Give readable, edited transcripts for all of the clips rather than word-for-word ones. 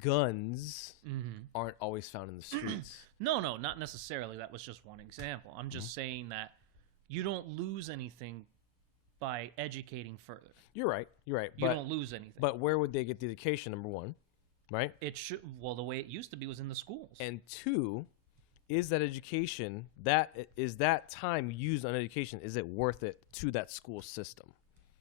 guns aren't always found in the streets. No, not necessarily. That was just one example. I'm just saying that you don't lose anything by educating further. You're right. You don't lose anything. But where would they get the education, number one? Right? It should. Well, the way it used to be was in the schools. And two, is that education, that time used on education, is it worth it to that school system?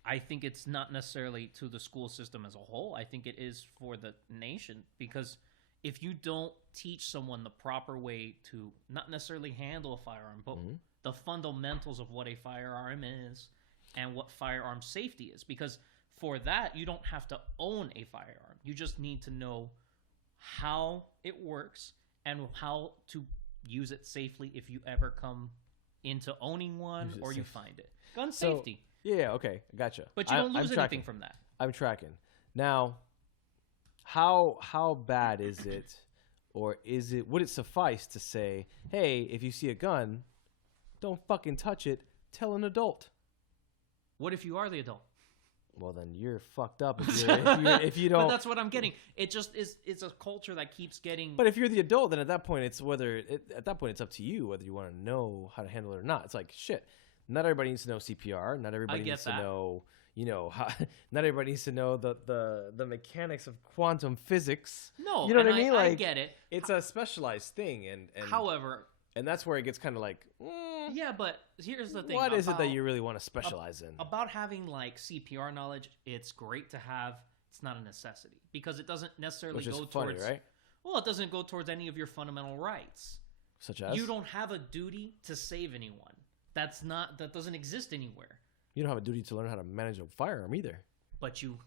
I think it's not necessarily to the school system as a whole. I think it is for the nation, because if you don't teach someone the proper way to not necessarily handle a firearm, but the fundamentals of what a firearm is and what firearm safety is, because for that, you don't have to own a firearm. You just need to know how it works and how to use it safely if you ever come into owning one or you find it. Gun safety. Yeah, okay, gotcha. But you don't lose anything from that. I'm tracking. Now, how bad is it, or would it suffice to say, hey, if you see a gun, don't fucking touch it, tell an adult? What if you are the adult? Well, then you're fucked up if you don't. But that's what I'm getting. It just is. It's a culture that keeps getting. But if you're the adult, then at that point, it's up to you whether you want to know how to handle it or not. It's like shit. Not everybody needs to know CPR. Not everybody needs to know. How, not everybody needs to know the mechanics of quantum physics. No, you know what I mean. I get it. It's a specialized thing, and however. And that's where it gets kind of like, yeah, but here's the thing. What is it that you really want to specialize in? About having like CPR knowledge, it's great to have. It's not a necessity because it doesn't necessarily go towards. Right? Well, it doesn't go towards any of your fundamental rights. Such as? You don't have a duty to save anyone. That doesn't exist anywhere. You don't have a duty to learn how to manage a firearm either. But you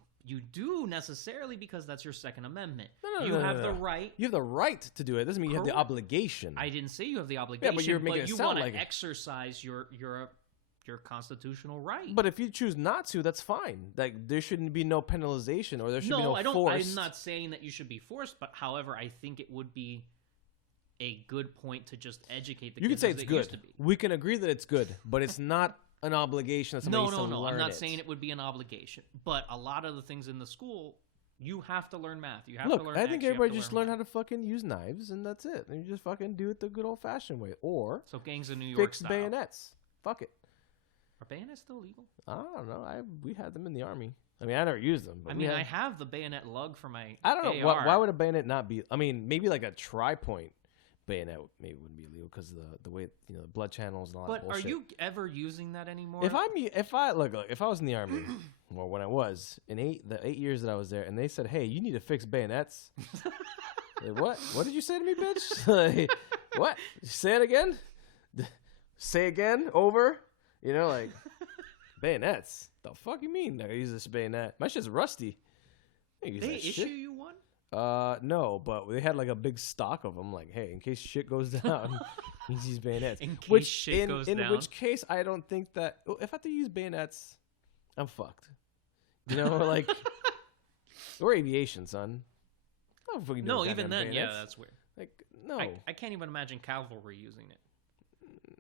do necessarily, because that's your Second Amendment. No, you have the right. You have the right to do it. It doesn't mean you have the obligation. I didn't say you have the obligation. Yeah, but you're making it sound like you want to exercise your constitutional right. But if you choose not to, that's fine. Like there shouldn't be no penalization, or there should be no force. I'm not saying that you should be forced, but however, I think it would be a good point to just educate the kids. You can say it's good. Used to be. We can agree that it's good, but it's not an obligation that somebody needs to learn. I'm not saying it would be an obligation, but a lot of the things in the school, you have to learn math. You have to learn. I think everybody just learn how to fucking use knives, and that's it. And you just fucking do it the good old fashioned way, or so gangs of New York fix bayonets. Fuck it. Are bayonets still legal? I don't know. We had them in the army. I mean, I never used them. But I have the bayonet lug for my. I don't know why would a bayonet not be. I mean, maybe like a tri-point bayonet maybe wouldn't be illegal because of the way the blood channels and all that bullshit. But are you ever using that anymore? If I was in the army, well, when I was in the 8 years that I was there, and they said, "Hey, you need to fix bayonets." Like, what? What did you say to me, bitch? Like, what? Say it again. Say again. Over. Like bayonets. The fuck you mean? I use this bayonet. My shit's rusty. They issue you one? No, but they had like a big stock of them. Like, hey, in case shit goes down, use these bayonets. In case shit goes down. In which case, I don't think that if I have to use bayonets, I'm fucked. Like, or aviation, son. I don't fucking no, even then, bayonets. Yeah, that's weird. Like, no, I can't even imagine cavalry using it.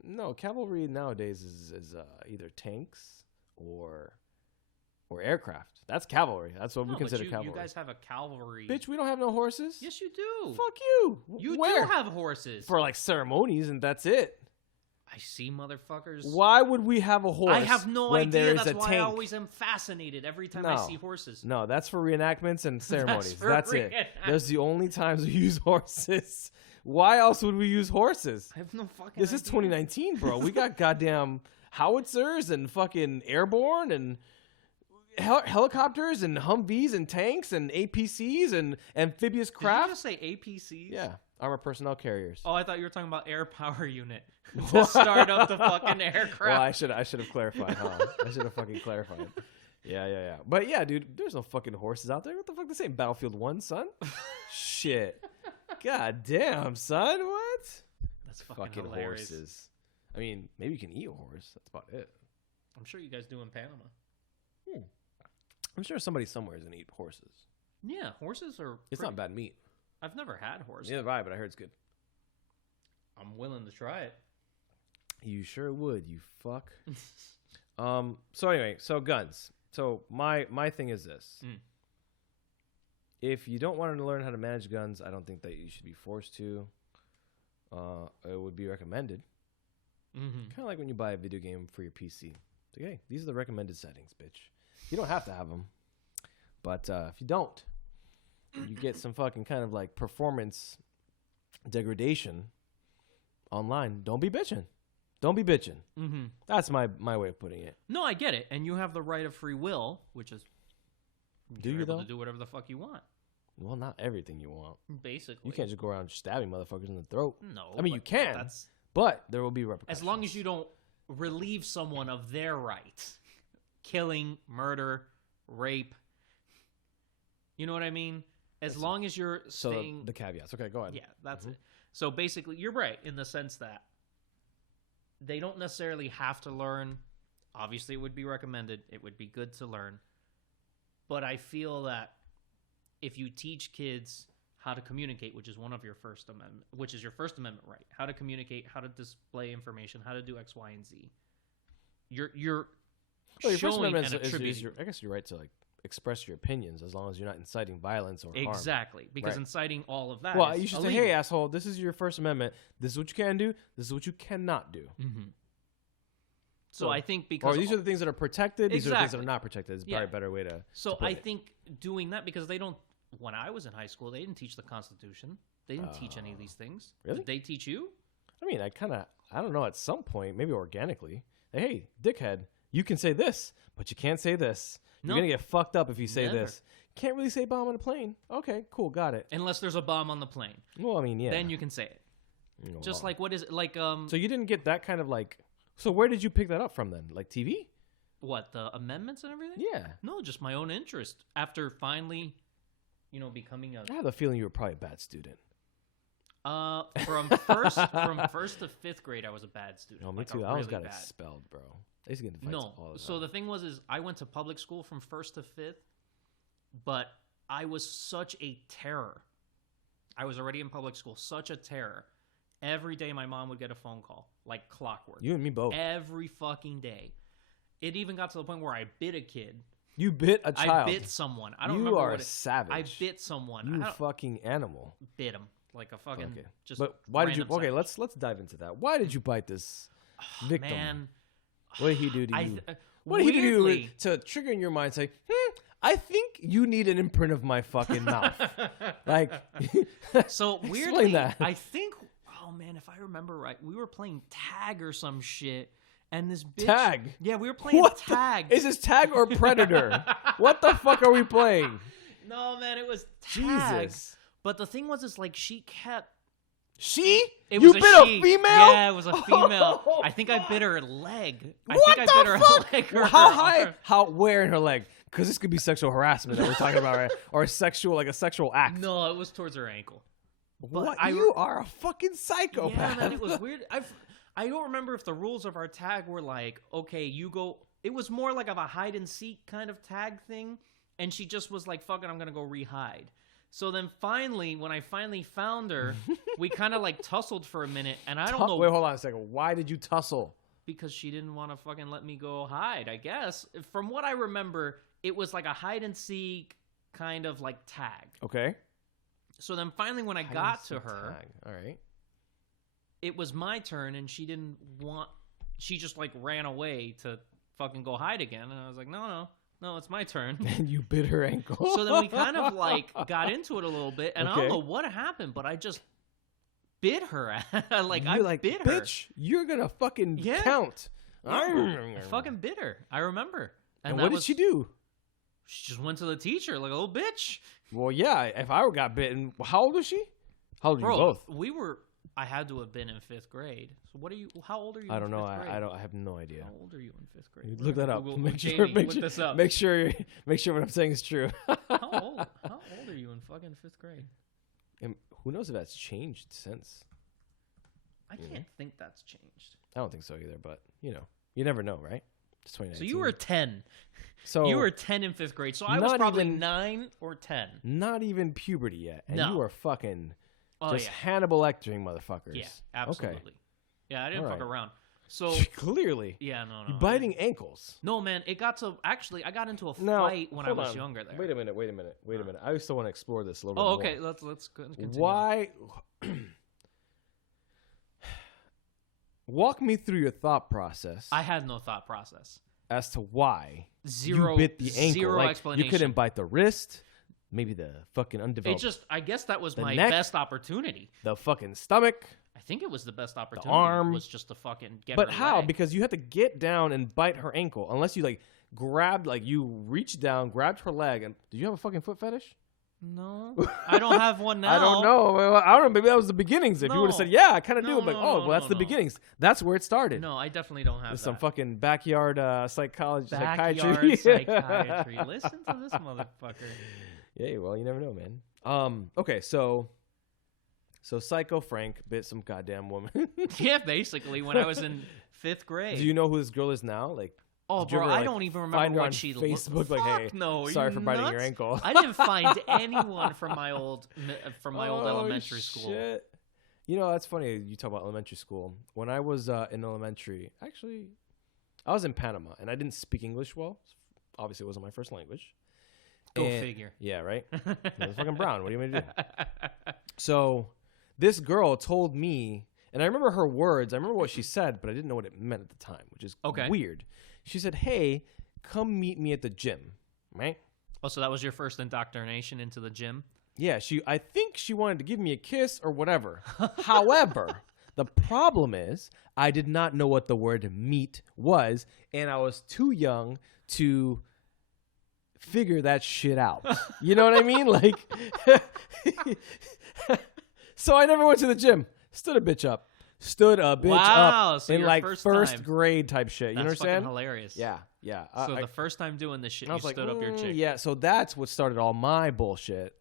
No, cavalry nowadays is either tanks or aircraft. That's cavalry. That's what we consider cavalry. You guys have a cavalry. Bitch, we don't have no horses. Yes, you do. Fuck you. You Where? do have horses. For like ceremonies, and that's it. I see, motherfuckers. Why would we have a horse? I have no when idea. There is that's a why tank? I always am fascinated every time I see horses. No, that's for reenactments and ceremonies. That's it. Reenactments. Those are the only times we use horses. Why else would we use horses? I have no fucking This idea. is 2019, bro. We got goddamn howitzers and fucking airborne and helicopters and Humvees and tanks and APCs and amphibious craft. Did you just say APCs? Yeah, armored personnel carriers. Oh, I thought you were talking about air power unit to start up the fucking aircraft. Well, I should have clarified, huh? I should have fucking clarified. Yeah. But yeah, dude, there's no fucking horses out there. What the fuck? This ain't Battlefield 1, son. Shit. God damn, son. What? That's fucking hilarious. Horses. I mean, maybe you can eat a horse. That's about it. I'm sure you guys do in Panama. I'm sure somebody somewhere is going to eat horses. Yeah, horses are... It's not bad meat. I've never had horses. Neither have I, but I heard it's good. I'm willing to try it. You sure would, you fuck. So anyway, guns. So my thing is this. If you don't want to learn how to manage guns, I don't think that you should be forced to. It would be recommended. Kind of like when you buy a video game for your PC. It's like, hey, these are the recommended settings, bitch. You don't have to have them. But if you don't, you get some fucking kind of like performance degradation online. Don't be bitching. Don't be bitching. That's my way of putting it. No, I get it. And you have the right of free will, which is you're able to do whatever the fuck you want. Well, not everything you want. Basically. You can't just go around stabbing motherfuckers in the throat. No. I mean, you can, but there will be repercussions. As long as you don't relieve someone of their rights. Killing, murder, rape. You know what I mean? As long as you're staying... So the caveats. Okay, go ahead. Yeah, that's it. So basically, you're right in the sense that they don't necessarily have to learn. Obviously, it would be recommended. It would be good to learn. But I feel that if you teach kids how to communicate, which is one of your First Amendment, which is your First Amendment right, how to communicate, how to display information, how to do X, Y, and Z, you're your showing First Amendment and attributing. I guess you're right to like express your opinions as long as you're not inciting violence or harm. Exactly, because inciting all of that. Well, is you should illegal. say, "Hey, asshole, this is your First Amendment. This is what you can do. This is what you cannot do." So I think because... Or these are the things that are protected. These are the things that Exactly. are not protected. It's probably a better way to... So put I it. think doing that, because they don't... When I was in high school, they didn't teach the Constitution. They didn't teach any of these things. Really? Did they teach you? I mean, I don't know, at some point, maybe organically, hey, dickhead, you can say this, but you can't say this. You're going to get fucked up if you say this. Can't really say bomb on a plane. Okay, cool, got it. Unless there's a bomb on the plane. Well, I mean, yeah. Then you can say it. Just like, what is it? Like, So you didn't get that kind of like... So where did you pick that up from then? Like TV? What, the amendments and everything? Yeah. No, just my own interest. After finally, becoming a... I have a feeling you were probably a bad student. From first to fifth grade, I was a bad student. No, me like too. I always got expelled, bro. I used to get in fights all the time. So the thing was I went to public school from first to fifth, but I was such a terror. I was already in public school, such a terror. Every day my mom would get a phone call, like clockwork. You and me both. Every fucking day. It even got to the point where I bit a kid. You bit a child. I bit someone. I don't remember You are what a savage. I bit someone. You fucking animal. Bit him like a fucking... Okay. Just but why did you... random Okay, savage. let's dive into that. Why did you bite this victim? Man. What did he do to you? What did weirdly, he do to trigger in your mind? Say, I think you need an imprint of my fucking mouth. Like, so explain weirdly, that. I think... Oh man, if I remember right, we were playing tag or some shit, and this bitch... Tag? Yeah, we were playing tag. Is this tag or Predator? What the fuck are we playing? No, man, it was tag. Jesus. But the thing was, it's like she kept... She? It You was bit she. a female? Yeah, it was a female. I think I bit her leg. I think I bit her leg. Or How her high? arm. How? Where in her leg? Because this could be sexual harassment that we're talking about, right? Or a sexual act. No, it was towards her ankle. But What? You are a fucking psychopath. Yeah, man, it was weird. I don't remember if the rules of our tag were like, okay, you go... It was more like of a hide and seek kind of tag thing, and she just was like, fuck it, I'm going to go re-hide. So then finally, when I finally found her, we kind of like tussled for a minute, and I don't know... Wait, hold on a second. Why did you tussle? Because she didn't want to fucking let me go hide, I guess. From what I remember, it was like a hide and seek kind of like tag. Okay. So then finally when I got to her, Tag. All right. it was my turn, and she didn't want... She just like ran away to fucking go hide again, and I was like, no, it's my turn. And you bit her ankle. So then we kind of like got into it a little bit, and I don't know what happened, but I just bit her. I bit her. Bitch, you're gonna fucking count. I fucking bit her. I remember. And what did she do? She just went to the teacher like a little bitch. Well, yeah. If I got bitten, how old was she? How old are you both? I had to have been in 5th grade. So what are you? How old are you? I don't know. I have no idea. How old are you in 5th grade? Look that up. Google, Make look this up. Make sure what I'm saying is true. How old are you in fucking 5th grade? And who knows if that's changed since? I can't think that's changed. I don't think so either. But you never know, right? It's 2019. So you were 10. So you were 10 in 5th grade. So I was probably 9 or 10. Not even puberty yet, and you were fucking Hannibal Lectering motherfuckers. Yeah, absolutely. Okay. Yeah, I didn't fuck around. So clearly, yeah, no. you're biting ankles. No, man, I got into a Now, fight when I was younger. There. Wait a minute. I still want to explore this a little bit Oh, more. okay. Let's continue. Why? Walk me through your thought process. I had no thought process as to why you bit the ankle. Zero explanation. You couldn't bite the wrist, maybe the fucking undeveloped. I guess that was my neck, best opportunity. The fucking stomach. I think it was the best opportunity. The arm was just to fucking get. But her how? leg. Because you had to get down and bite her ankle, unless you you reached down, grabbed her leg, and did you have a fucking foot fetish? No, I don't have one now. I don't know. I don't know. Maybe that was the beginnings. If you would have said, "Yeah, I kind of do," that's the beginnings. That's where it started. No, I definitely don't have some fucking backyard psychiatry. Backyard psychiatry. Listen to this motherfucker. Yeah, well, you never know, man. Okay, so Psycho Frank bit some goddamn woman. Yeah, basically, when I was in 5th grade. Do you know who this girl is now? Oh, bro, I don't even remember what she looked like. Facebook, hey, no, sorry for biting your ankle. I didn't find anyone from my old elementary school. Shit. You know, that's funny. You talk about elementary school. When I was in elementary, actually, I was in Panama, and I didn't speak English well. Obviously, it wasn't my first language. Go figure. Yeah, right? I was fucking brown. What do you want me to do? So this girl told me, and I remember her words. I remember what she said, but I didn't know what it meant at the time, which is weird. She said, "Hey, come meet me at the gym," right? Oh, so that was your first indoctrination into the gym? Yeah, I think she wanted to give me a kiss or whatever. However, the problem is I did not know what the word meat was, and I was too young to figure that shit out. You know what I mean? So I never went to the gym. Stood a bitch up. So in first grade type shit. You understand? Fucking hilarious. Yeah. So the first time doing this shit, you stood up your chick. Yeah, so that's what started all my bullshit.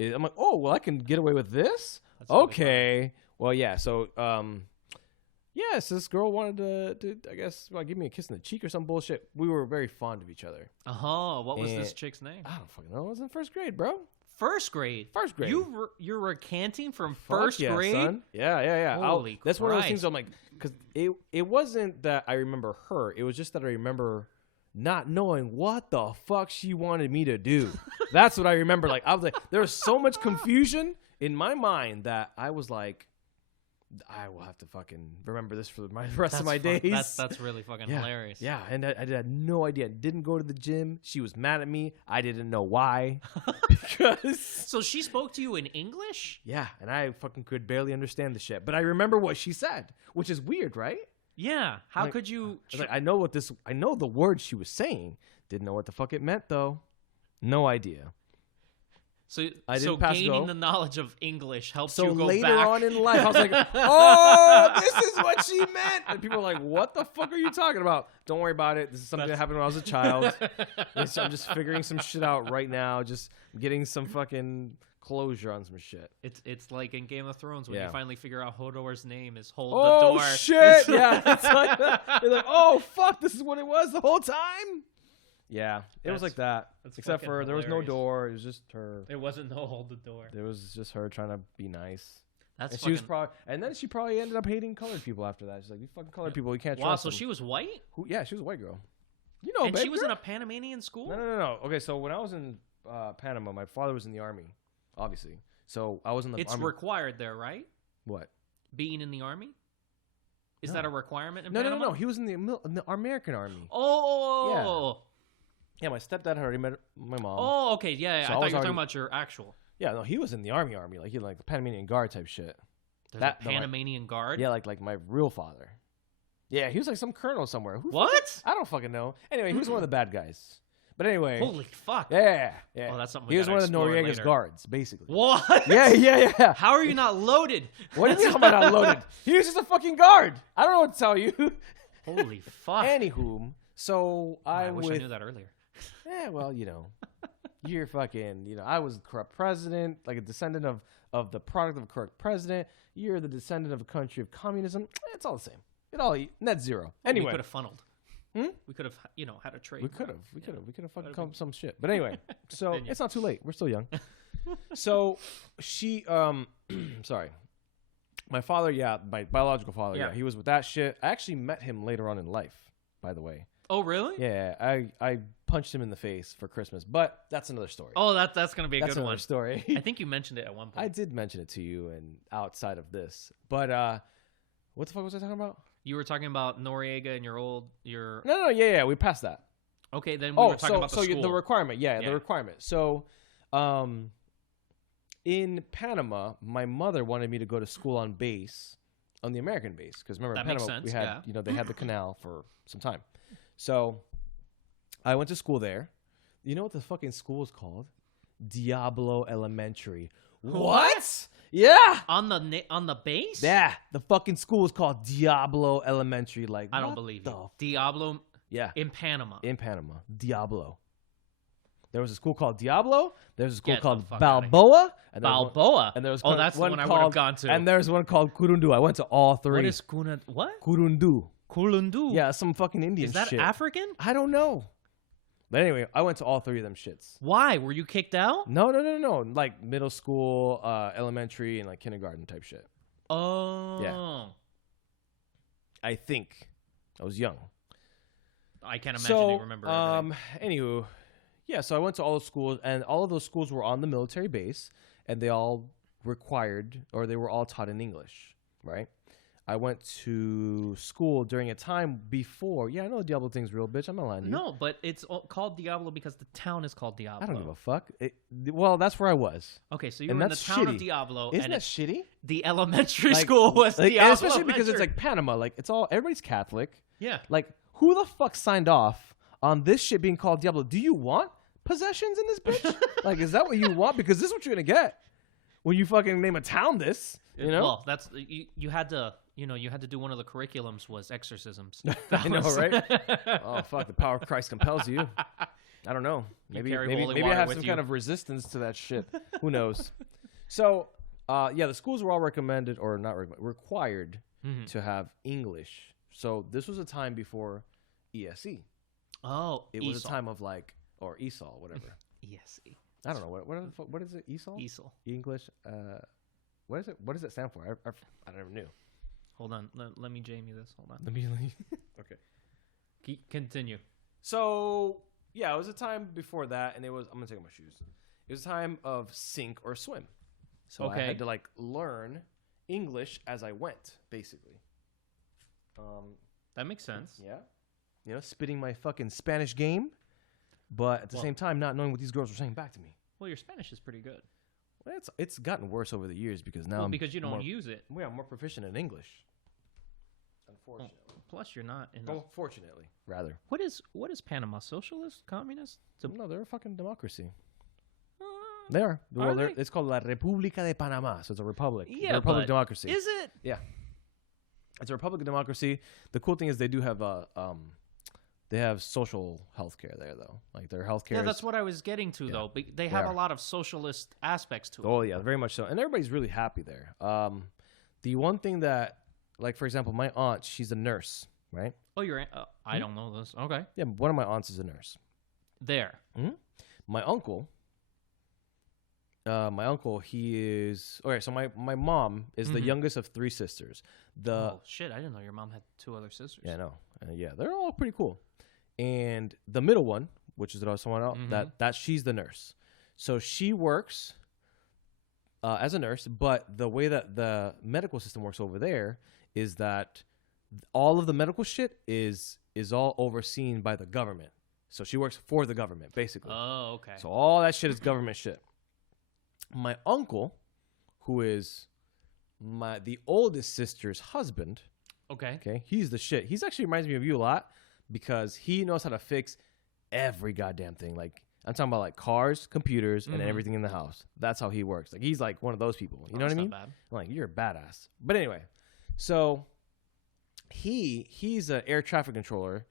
I'm like, oh, well, I can get away with this? Okay. Really well, yeah, so, so this girl wanted to I guess, give me a kiss in the cheek or some bullshit. We were very fond of each other. Uh-huh. What was this chick's name? I don't fucking know. It was in first grade, bro. First grade. You're recanting from first grade? Son. Yeah. Holy that's Christ. one of those things I'm like, because it wasn't that I remember her. It was just that I remember not knowing what the fuck she wanted me to do. That's what I remember. I was like, there was so much confusion in my mind that I was like, I will have to fucking remember this for the rest of my days. That's really fucking hilarious. Yeah, and I had no idea. I didn't go to the gym. She was mad at me. I didn't know why. So she spoke to you in English? Yeah, and I fucking could barely understand the shit. But I remember what she said, which is weird, right? Yeah. How could you? I know I know the word she was saying. Didn't know what the fuck it meant though. No idea. So gaining the knowledge of English helps you go back. So later on in life, I was like, oh, this is what she meant. And people are like, what the fuck are you talking about? Don't worry about it. This is something that happened when I was a child. I'm just figuring some shit out right now. Just getting some fucking closure on some shit. It's like in Game of Thrones when you finally figure out Hodor's name is Hold the Door. Oh, shit. Yeah. It's like that. You're like, oh, fuck, this is what it was the whole time? Yeah, it was like that. Except for there was no door. It was just her. It wasn't no hold the door. It was just her trying to be nice. And then she probably ended up hating colored people after that. She's like, "You fucking colored people, we can't trust." Wow, so she was white? Yeah, she was a white girl. You know, and she was in a Panamanian school? No. Okay, so when I was in Panama, my father was in the army, obviously. So I was in the army. It's required there, right? What? Being in the army? Is that a requirement in Panama? No. He was in the American army. Oh. Yeah. Yeah, my stepdad had already met my mom. Oh, okay, yeah. So I thought you were talking about your actual. Yeah, no, he was in the army, like he like the Panamanian Guard type shit. There's a Panamanian Guard? Yeah, like my real father. Yeah, he was like some colonel somewhere. What? I don't fucking know. Anyway, he was one of the bad guys. But anyway. Holy fuck. Yeah. Oh, that's something he was one of the Noriega's guards, basically. What? Yeah. How are you not loaded? What do you mean I'm not loaded? He was just a fucking guard. I don't know what to tell you. Holy fuck. Anywho, so I wish I knew that earlier. Yeah, well, you're fucking, I was a corrupt president, like a descendant of the product of a corrupt president. You're the descendant of a country of communism. It's all the same. It all net zero. Anyway. We could have funneled. We could have, had a trade. We could have fucking come up with some shit. But anyway, so it's not too late. We're still young. So she, sorry. My father, yeah, my biological father, Yeah. yeah, he was with that shit. I actually met him later on in life, by the way. Oh, really? Yeah, I punched him in the face for Christmas, but that's another story. Oh, that's gonna be a that's good another one. story. I think you mentioned it at one point. I did mention it to you, and outside of this, but what the fuck was I talking about? You were talking about Noriega and your. No, yeah, we passed that. Okay, then we were talking about the school. The requirement, Yeah. the requirement. So, in Panama, my mother wanted me to go to school on base, on the American base, because remember That in makes Panama we sense, had, they had the canal for some time. So, I went to school there. You know what the fucking school is called? Diablo Elementary. What? Yeah. On the base? Yeah, the fucking school is called Diablo Elementary. Like, I don't what believe the you. Diablo Yeah. in Panama. In Panama. Diablo. There was a school called Diablo. There's a school Get the called fuck outta here. Balboa. Balboa. And there was that's the one I would have gone to. And there's one called Kurundu. I went to all three. What is what? Kurundu? Kulundu. Yeah, some fucking Indian Is that shit. African? I don't know. But anyway, I went to all three of them shits. Why? Were you kicked out? No. Like middle school, elementary, and like kindergarten type shit. Oh. Yeah. I think. I was young. I can't imagine you remember everything. Anywho, yeah, so I went to all those schools, and all of those schools were on the military base, and they all required, or they were all taught in English, right? I went to school during a time before. Yeah, I know the Diablo thing's real, bitch. I'm not lying to you. No, but it's called Diablo because the town is called Diablo. I don't give a fuck. Well, that's where I was. Okay, so you And were in the that's town of shitty. Diablo. Isn't and that shitty? the elementary Like- school was Like, Diablo and especially because it's Elementary. like Panama. Like, it's all, everybody's Catholic. Yeah. Like, who the fuck signed off on this shit being called Diablo? Do you want possessions in this bitch? Like, is that what you want? Because this is what you're going to get when you fucking name a town this, you know? Well, that's you had to you had to do one of the curriculums was exorcisms. I know, right? Oh, fuck. The power of Christ compels you. I don't know. Maybe carry maybe, holy maybe I water have with some you. kind of resistance to that shit. Who knows? So, yeah, the schools were all recommended, or not recommended, required to have English. So this was a time before ESE. Oh, It was a time of like, or ESOL, whatever. ESE. I don't know. What is it? ESOL? ESOL. English. What is it? What does it stand for? I never knew. Hold on. Let me Jamie this. Hold on. Let me. Okay. Continue. So yeah, it was a time before that, and it was. I'm gonna take off my shoes. It was a time of sink or swim. So I had to like learn English as I went, basically. That makes sense. Yeah. Spitting my fucking Spanish game, but at the same time not knowing what these girls were saying back to me. Well, your Spanish is pretty good. Well, it's gotten worse over the years because now Because you don't use it. I'm more proficient in English. Unfortunately. Plus, you're not in. Fortunately, rather. What is Panama? Socialist? Communist? No, they're a fucking democracy. They are. Are they? It's called La República de Panamá, so it's a republic. Yeah, it's a republic but democracy. Is it? Yeah. It's a republic of democracy. The cool thing is they do have they have social health care there though. Like their health care. Yeah, that's what I was getting to though. They have a lot of socialist aspects to it. Oh yeah, very much so. And everybody's really happy there. The one thing that, like for example, my aunt, she's a nurse, right? Oh, you're. I don't know this. Okay. Yeah, one of my aunts is a nurse. There. My uncle. He is okay. So my mom is the youngest of three sisters. Oh shit! I didn't know your mom had two other sisters. Yeah, no, yeah, they're all pretty cool. And the middle one, which is someone else, that she's the nurse. So she works as a nurse, but the way that the medical system works over there is that all of the medical shit is all overseen by the government. So she works for the government, basically. Oh, okay. So all that shit is government shit. My uncle, who is the oldest sister's husband, okay, he's the shit. He's actually reminds me of you a lot because he knows how to fix every goddamn thing. Like I'm talking about like cars, computers, and everything in the house. That's how he works. Like he's like one of those people. You know what I mean? Not bad. I'm like, you're a badass. But anyway, so he's an air traffic controller.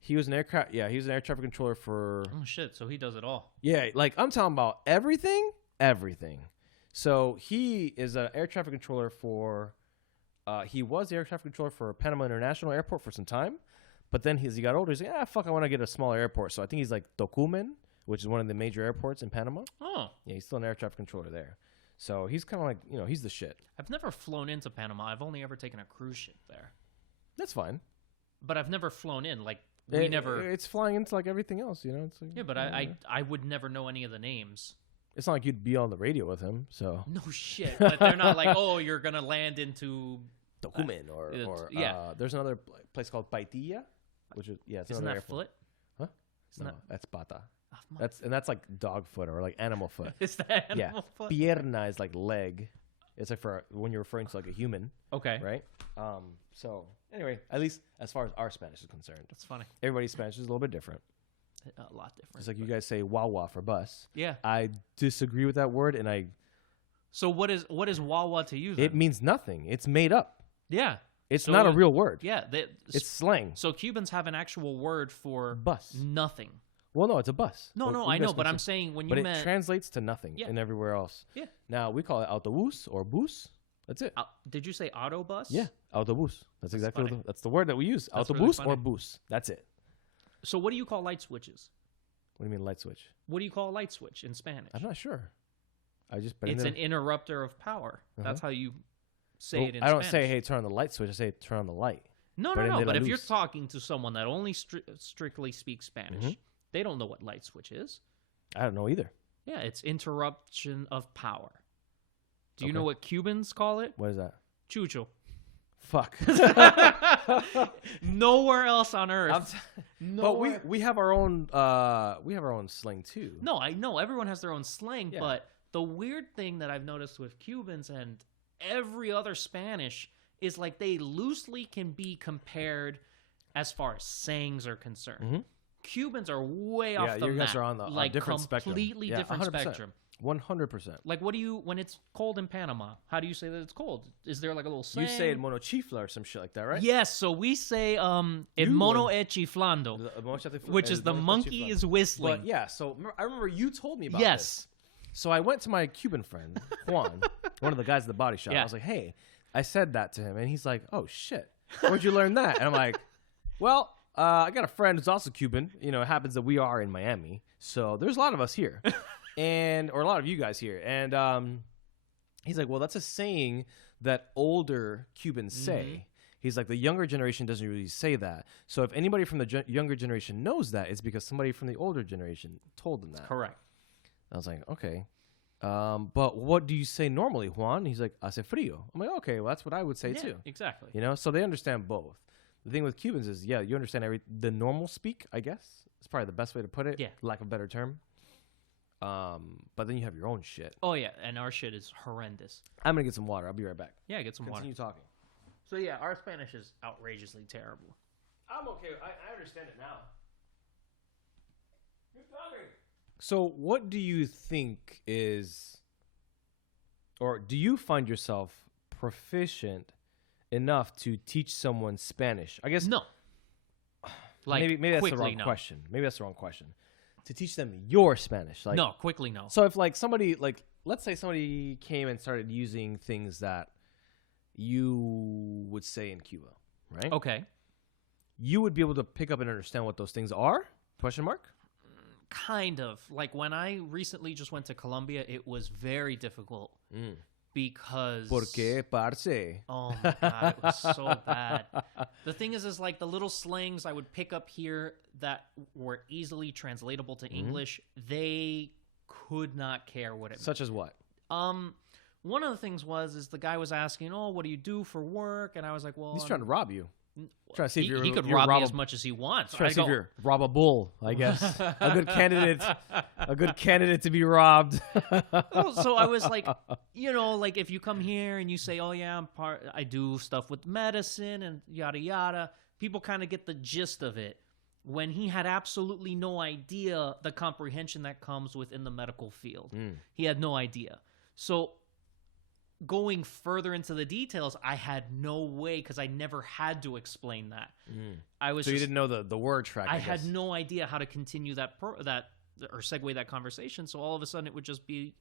He was an aircraft. Yeah, he was an air traffic controller for. Oh shit! So he does it all. Yeah, like I'm talking about everything. So he is an air traffic controller for. He was the air traffic controller for Panama International Airport for some time, but then as he got older, he's like, fuck, I want to get a smaller airport. So I think he's like Tocumen, which is one of the major airports in Panama. Oh. Yeah, he's still an air traffic controller there. So he's kind of like, he's the shit. I've never flown into Panama. I've only ever taken a cruise ship there. That's fine. But I've never flown in. Like, we never... It's flying into like everything else, It's like, Yeah, but I would never know any of the names. It's not like you'd be on the radio with him, so... No shit. But they're not like, oh, you're going to land into... Tocumen or there's another place called Paitilla, which is, it's Isn't another that foot? Huh? Isn't No, that... that's pata. Oh, That's like dog foot or like animal foot. Is that animal foot? Pierna is like leg. It's like for when you're referring to like a human, Okay. right? So anyway, at least as far as our Spanish is concerned, That's funny. everybody's Spanish is a little bit different. A lot different. It's like you guys say "wawa" for bus. Yeah. I disagree with that word, and So what is Wawa to you then? it means nothing. It's made up. Yeah. It's So not a real word. Yeah. It's slang. So Cubans have an actual word for Bus. nothing. Well, no, it's a bus. No, What I you guys know, but consider- I'm saying when But you it meant... translates to nothing Yeah. in everywhere else. Yeah. Now we call it autobus or bus. That's it. Did you say autobus? Yeah, autobus. That's exactly funny. that's the word that we use. That's Autobus really or funny. bus. That's it. So what do you call light switches? What do you mean light switch? What do you call a light switch in Spanish? I'm not sure. It's an interrupter of power. That's how you say it in I don't Spanish. say, hey, turn on the light switch. I say, turn on the light. No. prende la But if you're luz. talking to someone that only strictly speaks Spanish, they don't know what light switch is. I don't know either. Yeah, it's interruption of power. Do you Okay. know what Cubans call it? What is that? Chucho. Fuck. Nowhere else on earth. But we have our own slang too. No, I know everyone has their own slang, Yeah. but the weird thing that I've noticed with Cubans and every other Spanish is like they loosely can be compared as far as sayings are concerned. Mhm. Cubans are way off the you guys map, are on the like different spectrum. completely Yeah, different 100%. spectrum. 100%. Like, what do you when it's cold in Panama? How do you say that it's cold? Is there like a little saying? You say it monochifla or some shit like that, right? Yes, so we say el You mono would- e chiflando, The- which is the monkey is whistling. But yeah, so I remember you told me about Yes. this. So I went to my Cuban friend, Juan, one of the guys at the body shop. Yeah. I was like, hey, I said that to him. And he's like, oh, shit. Where'd you learn that? And I'm like, well, I got a friend who's also Cuban. It happens that we are in Miami. So there's a lot of us here. Or a lot of you guys here. And he's like, well, that's a saying that older Cubans say. He's like, the younger generation doesn't really say that. So if anybody from the younger generation knows that, it's because somebody from the older generation told them that. Correct. I was like, okay. But what do you say normally, Juan? He's like, hace frío. I'm like, okay, well, that's what I would say too. Exactly. So they understand both. The thing with Cubans is, yeah, you understand the normal speak, I guess. It's probably the best way to put it. Yeah. Lack of a better term. But then you have your own shit. Oh, yeah, and our shit is horrendous. I'm going to get some water. I'll be right back. Yeah, get some Continue water. talking. So, yeah, our Spanish is outrageously terrible. I'm okay. I understand it now. Keep talking. So what do you think is, or do you find yourself proficient enough to teach someone Spanish? I guess No. Like, maybe that's the quickly, wrong no. question. Maybe that's the wrong question. To teach them your Spanish. Like, No, quickly no. So if like somebody, like let's say somebody came and started using things that you would say in Cuba, right? Okay. You would be able to pick up and understand what those things are? Question mark? Kind of. Like, when I recently just went to Colombia, it was very difficult because... ¿Por qué, parce? Oh, my God. It was so bad. The thing is like the little slangs I would pick up here that were easily translatable to English, they could not care what it meant. Such as what? One of the things is the guy was asking, oh, what do you do for work? And I was like, well... He's trying to rob you. Trying to see if he could rob me as much as he wants. Trying to see if you're rob a bull, I guess. A good candidate to be robbed. So I was like, like if you come here and you say, oh yeah, I do stuff with medicine and yada yada, people kind of get the gist of it. When he had absolutely no idea the comprehension that comes within the medical field. He had no idea. So going further into the details, I had no way because I never had to explain that. I was so you didn't know the word track. I had no idea how to continue that or segue that conversation. So all of a sudden it would just be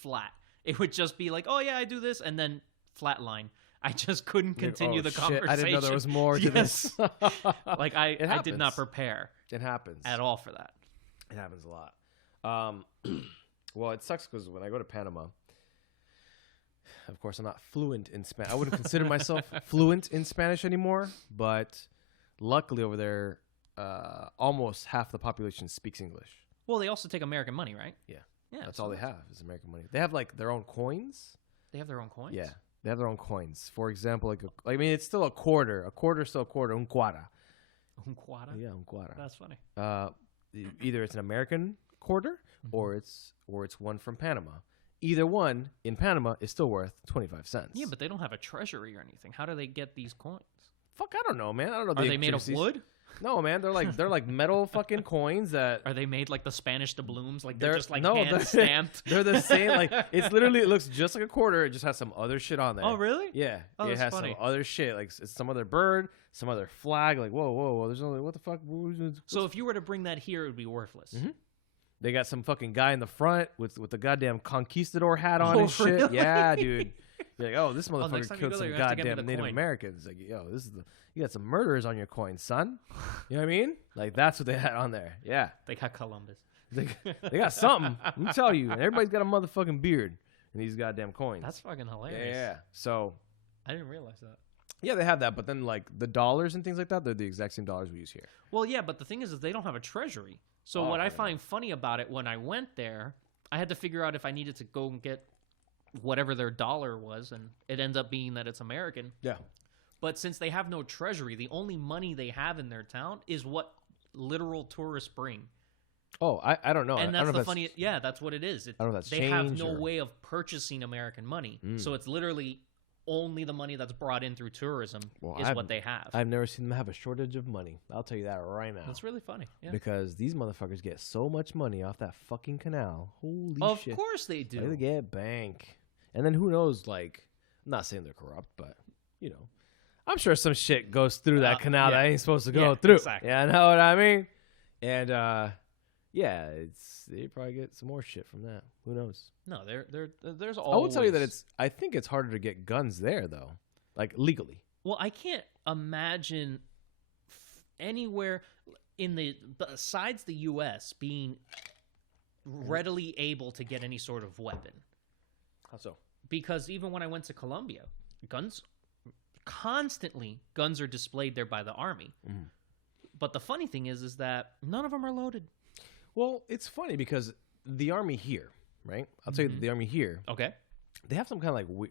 flat. It would just be like, oh yeah, I do this, and then flat line. I just couldn't continue the conversation. I didn't know there was more to this. Like I did not prepare. It happens at all for that. It happens a lot. Well, it sucks because when I go to Panama, of course, I'm not fluent in Spanish. I wouldn't consider myself fluent in Spanish anymore, but luckily over there, almost half the population speaks English. Well, they also take American money, right? Yeah. Yeah. That's so all they have is American money. They have like their own coins. They have their own coins? Yeah. They have their own coins. For example, it's still a quarter. A quarter is still a quarter. Un cuara. Un cuara? Yeah, un cuara. That's funny. Either it's an American quarter or it's one from Panama. Either one in Panama is still worth 25 cents. Yeah, but they don't have a treasury or anything. How do they get these coins? Fuck, I don't know, man. I don't know. Are they made of wood? No, man. They're like metal fucking coins that. Are they made like the Spanish doubloons? Like they're just like no, hand stamped? They're the same. Like it looks just like a quarter. It just has some other shit on there. Oh, really? Yeah. Oh, it has funny. some other shit. Like it's some other bird, some other flag. Like whoa. There's only what the fuck? So if you were to bring that here, it would be worthless. Mm-hmm. They got some fucking guy in the front with the goddamn conquistador hat on and shit. Really? Yeah, dude. You're like, oh, this next motherfucker time you killed go there, some you have to get me goddamn the Native coin. Americans. Like, yo, you got some murderers on your coin, son. You know what I mean? Like that's what they had on there. Yeah. They got Columbus. They got something. Let me tell you. And everybody's got a motherfucking beard in these goddamn coins. That's fucking hilarious. Yeah. So I didn't realize that. yeah, they have that, but then like the dollars and things like that, they're the exact same dollars we use here. Well, yeah, but the thing is they don't have a treasury. So what I find funny about it, when I went there, I had to figure out if I needed to go and get whatever their dollar was, and it ends up being that it's American. Yeah. But since they have no treasury, the only money they have in their town is what literal tourists bring. Oh, I don't know. And I that's don't know the funny. Yeah, that's what it is. I don't know if that's they have change no or- way of purchasing American money, so it's literally only the money that's brought in through tourism is what they have. I've never seen them have a shortage of money. I'll tell you that right now. That's really funny. Yeah. Because these motherfuckers get so much money off that fucking canal. Holy shit. Of course they do. They get bank. And then who knows, like, I'm not saying they're corrupt, but, you know, I'm sure some shit goes through that canal that ain't supposed to go through. Exactly. Yeah, know what I mean? And, yeah, they probably get some more shit from that. Who knows? No, there's always... I will tell you that I think it's harder to get guns there, though. Like, legally. Well, I can't imagine anywhere besides the U.S. being readily able to get any sort of weapon. How so? Because even when I went to Colombia, guns are displayed there by the army. Mm. But the funny thing is that none of them are loaded. Well, it's funny because the army here, right? I'll tell you that the army here, okay, they have some kind of like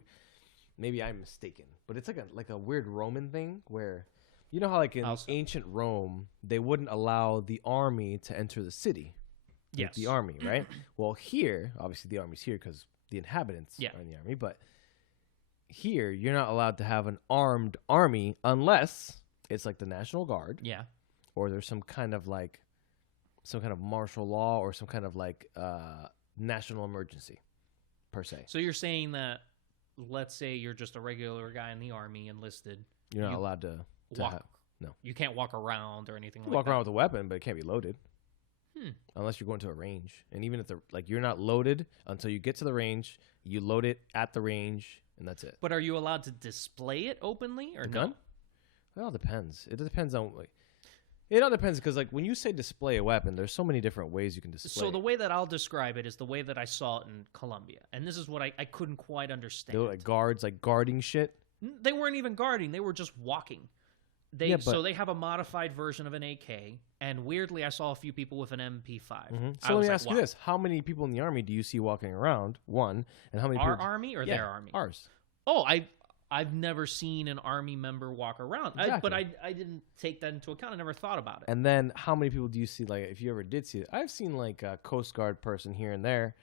maybe I'm mistaken, but it's like a weird Roman thing where you know how like in ancient Rome they wouldn't allow the army to enter the city. Yes, the army, right? Well, here, obviously the army's here because the inhabitants are in the army, but here you're not allowed to have an armed army unless it's like the National Guard, or there's some kind of martial law or some kind of like national emergency per se. So you're saying that, let's say you're just a regular guy in the army enlisted, you're not allowed to walk. No, you can't walk around or anything. Walk around with a weapon, but it can't be loaded. Unless you're going to a range, and even if you're not loaded until you get to the range, you load it at the range, and that's it. But are you allowed to display it openly or no? It all depends. It depends on it all depends because when you say display a weapon, there's so many different ways you can display. So the way that I'll describe it is the way that I saw it in Colombia, and this is what I couldn't quite understand. They were guards guarding shit. They weren't even guarding; they were just walking. So they have a modified version of an AK, and weirdly, I saw a few people with an MP5. Mm-hmm. So let me ask you this: how many people in the army do you see walking around? One, and how many? Our army or their army? Ours. Oh, I've never seen an army member walk around, exactly. but I didn't take that into account. I never thought about it. And then, how many people do you see? If you ever did see it, I've seen a Coast Guard person here and there,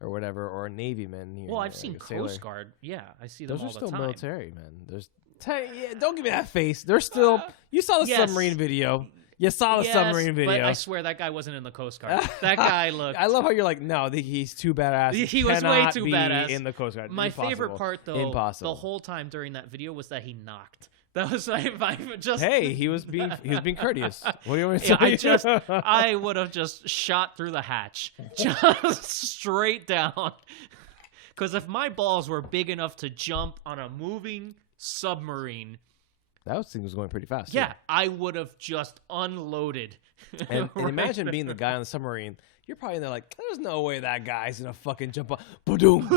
or whatever, or a Navy man. Here I've seen Coast Guard. Yeah, I see them all the time. Those are still military, man. Don't give me that face. They're still. You saw the submarine video. You saw the submarine video. But I swear that guy wasn't in the Coast Guard. That guy looked. I love how you're no, he's too badass. He was way too badass in the Coast Guard. My favorite part, though, the whole time during that video was that he knocked. That was just. Hey, he was being courteous. What do you want to say? I would have just shot through the hatch, just straight down. Because if my balls were big enough to jump on a moving submarine, That thing was going pretty fast. Yeah, I would have just unloaded. And right imagine there. being the guy on the submarine. You're probably in there like, there's no way that guy's gonna fucking jump up. Boom,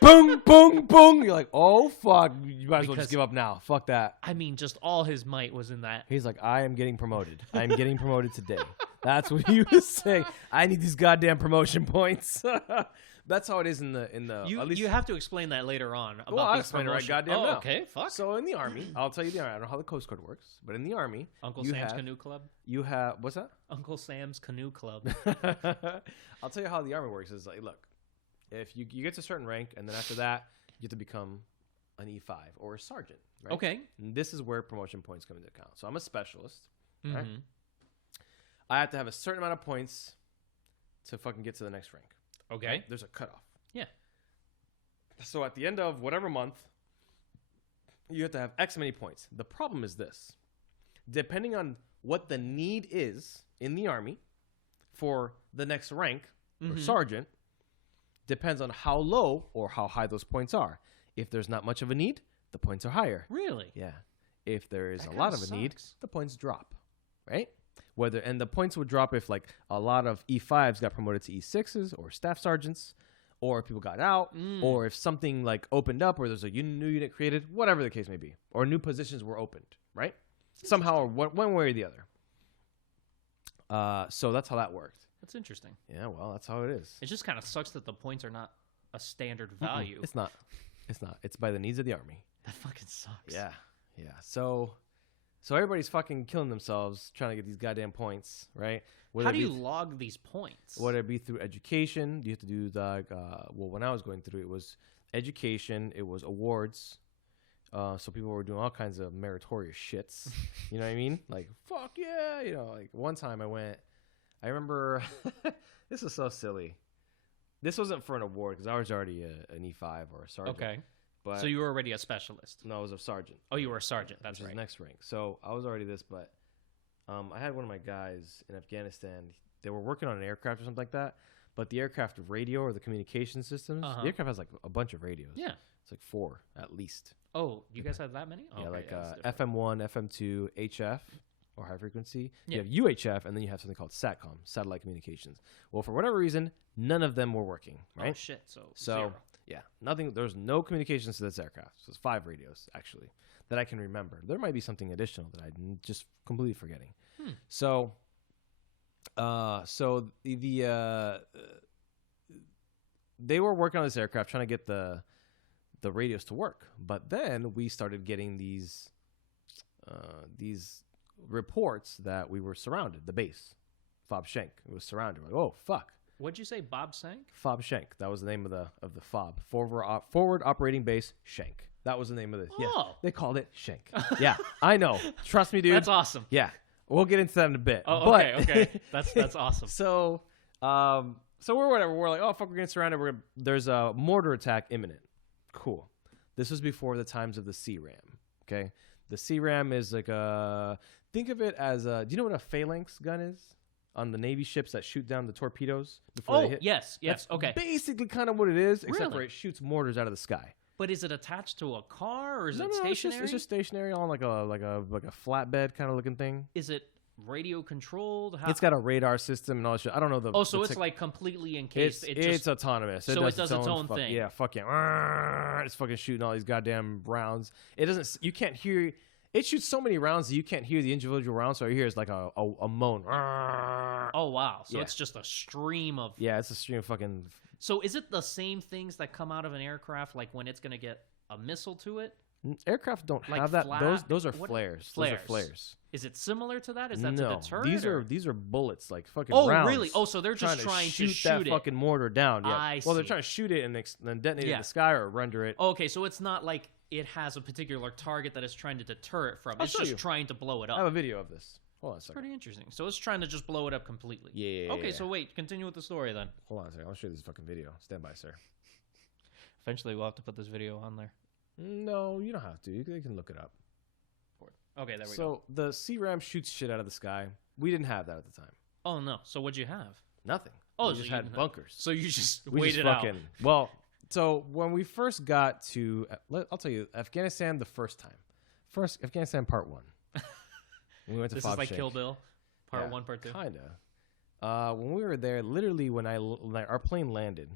boom, boom, boom. You're like, oh fuck, you might as well just give up now. Fuck that. I mean, just all his might was in that. He's like, I am getting promoted. I am getting promoted today. That's what he was saying. I need these goddamn promotion points. That's how it is in the at least You have to explain that later on. About I'll these explain it right promotion- goddamn oh, now. okay, fuck. So in the Army, I'll tell you the Army. I don't know how the Coast Guard works, but in the Army, Uncle you Sam's have, Canoe Club. You have what's that? Uncle Sam's Canoe Club. I'll tell you how the Army works. Is like, look, if you get to a certain rank, and then after that, you get to become an E5 or a sergeant. Right? Okay. And this is where promotion points come into account. So I'm a specialist. Mm-hmm. Right? I have to have a certain amount of points to fucking get to the next rank. Okay. Right? There's a cutoff. Yeah. So at the end of whatever month, you have to have X many points. The problem is this. Depending on what the need is in the Army for the next rank or sergeant, depends on how low or how high those points are. If there's not much of a need, the points are higher. Really? Yeah. If there is That a lot kinda of a need, sucks. the points drop. Right? And the points would drop if like a lot of E5s got promoted to E6s or staff sergeants, or if people got out, or if something like opened up, or there's a new unit created, whatever the case may be, or new positions were opened, right? Somehow, or one way or the other. So that's how that worked. That's interesting. Yeah, well, that's how it is. It just kind of sucks that the points are not a standard value. It's not. It's not. It's by the needs of the Army. That fucking sucks. Yeah, yeah. So everybody's fucking killing themselves trying to get these goddamn points, right? How do you log these points? Whether it be through education, you have to do the well. When I was going through, it was education. It was awards. So people were doing all kinds of meritorious shits. You know what I mean? Like fuck yeah. You know, like one time I remember this was so silly. This wasn't for an award because I was already an E5 or a sergeant. Okay. But So you were already a specialist. no, I was a sergeant. Oh, you were a sergeant. That's which is right. the next rank. So I was already this, but I had one of my guys in Afghanistan. They were working on an aircraft or something like that. But the aircraft radio or the communication systems, the aircraft has like a bunch of radios. Yeah. It's like 4 at least. Oh, you guys have that many? Oh, Yeah, okay, like that's different. FM1, FM2, HF, or high frequency. Yeah. You have UHF, and then you have something called SATCOM, satellite communications. Well, for whatever reason, none of them were working, right? Oh, shit. So So, yeah, nothing. There's no communications to this aircraft. So it's 5 radios, actually, that I can remember. There might be something additional that I'm just completely forgetting. So they were working on this aircraft, trying to get the radios to work. But then we started getting these reports that we were surrounded. The base, FOB Schenk, it was surrounded. We're like, oh fuck. What'd you say, Bob Sank? FOB Schenk. That was the name of the FOB. Forward Operating Base Schenk. That was the name of it. Yeah, Oh. they called it Schenk. Yeah, I know. Trust me, dude. That's awesome. Yeah, we'll get into that in a bit. Oh, but, okay. That's awesome. So we're whatever. We're like, oh fuck, we're getting surrounded. There's a mortar attack imminent. Cool. This was before the times of the CRAM. Okay, the CRAM is like think of it as do you know what a phalanx gun is? On the Navy ships that shoot down the torpedoes before they hit. Yes. That's Okay. basically kind of what it is, except for Really? it shoots mortars out of the sky. But is it attached to a car or is it It's stationary? just stationary on like a flatbed kind of looking thing. Is it radio controlled? It's got a radar system and all that shit. I don't know the. Oh, so the it's like completely encased. it's autonomous. So it does its own thing. Yeah, fuck yeah. It's fucking shooting all these goddamn rounds. It doesn't. You can't hear. It shoots so many rounds that you can't hear the individual rounds. So all you hear is like a moan. Oh wow! So Yeah. it's just a stream of. Yeah, it's a stream of fucking. So is it the same things that come out of an aircraft, like when it's gonna get a missile to it? Aircraft don't Like have that. flak- Those are what- flares. flares. Those are flares. Is it similar to that? Is that No, to deter these it, or- are bullets, like fucking Oh, rounds. really? Oh, so they're just trying to shoot that it. fucking mortar down. Yeah. I Well, they're see. trying to shoot it and then detonate it Yeah. in the sky or render it. Okay, so it's not like it has a particular target that it's trying to deter it from. I'll It's show just you. trying to blow it I have up. a video of this. Hold on a second. Pretty interesting. So it's trying to just blow it up completely. Yeah. Okay, so wait, continue with the story then. Hold on a second. I'll show you this fucking video. Stand by, sir. Eventually, we'll have to put this video on there. No, you don't have to. You can look it up. Okay, there we go. So the CRAM shoots shit out of the sky. We didn't have that at the time. Oh no! So what'd you have? Nothing. Oh, we so just you had didn't have- bunkers. So you just We waited just out. fucking, well, so when we first got to, I'll tell you, Afghanistan the first time. first Afghanistan part 1. We went to This Fob is like Shake. Kill Bill, part Yeah, 1, part 2. Kinda. When we were there, literally when our plane landed,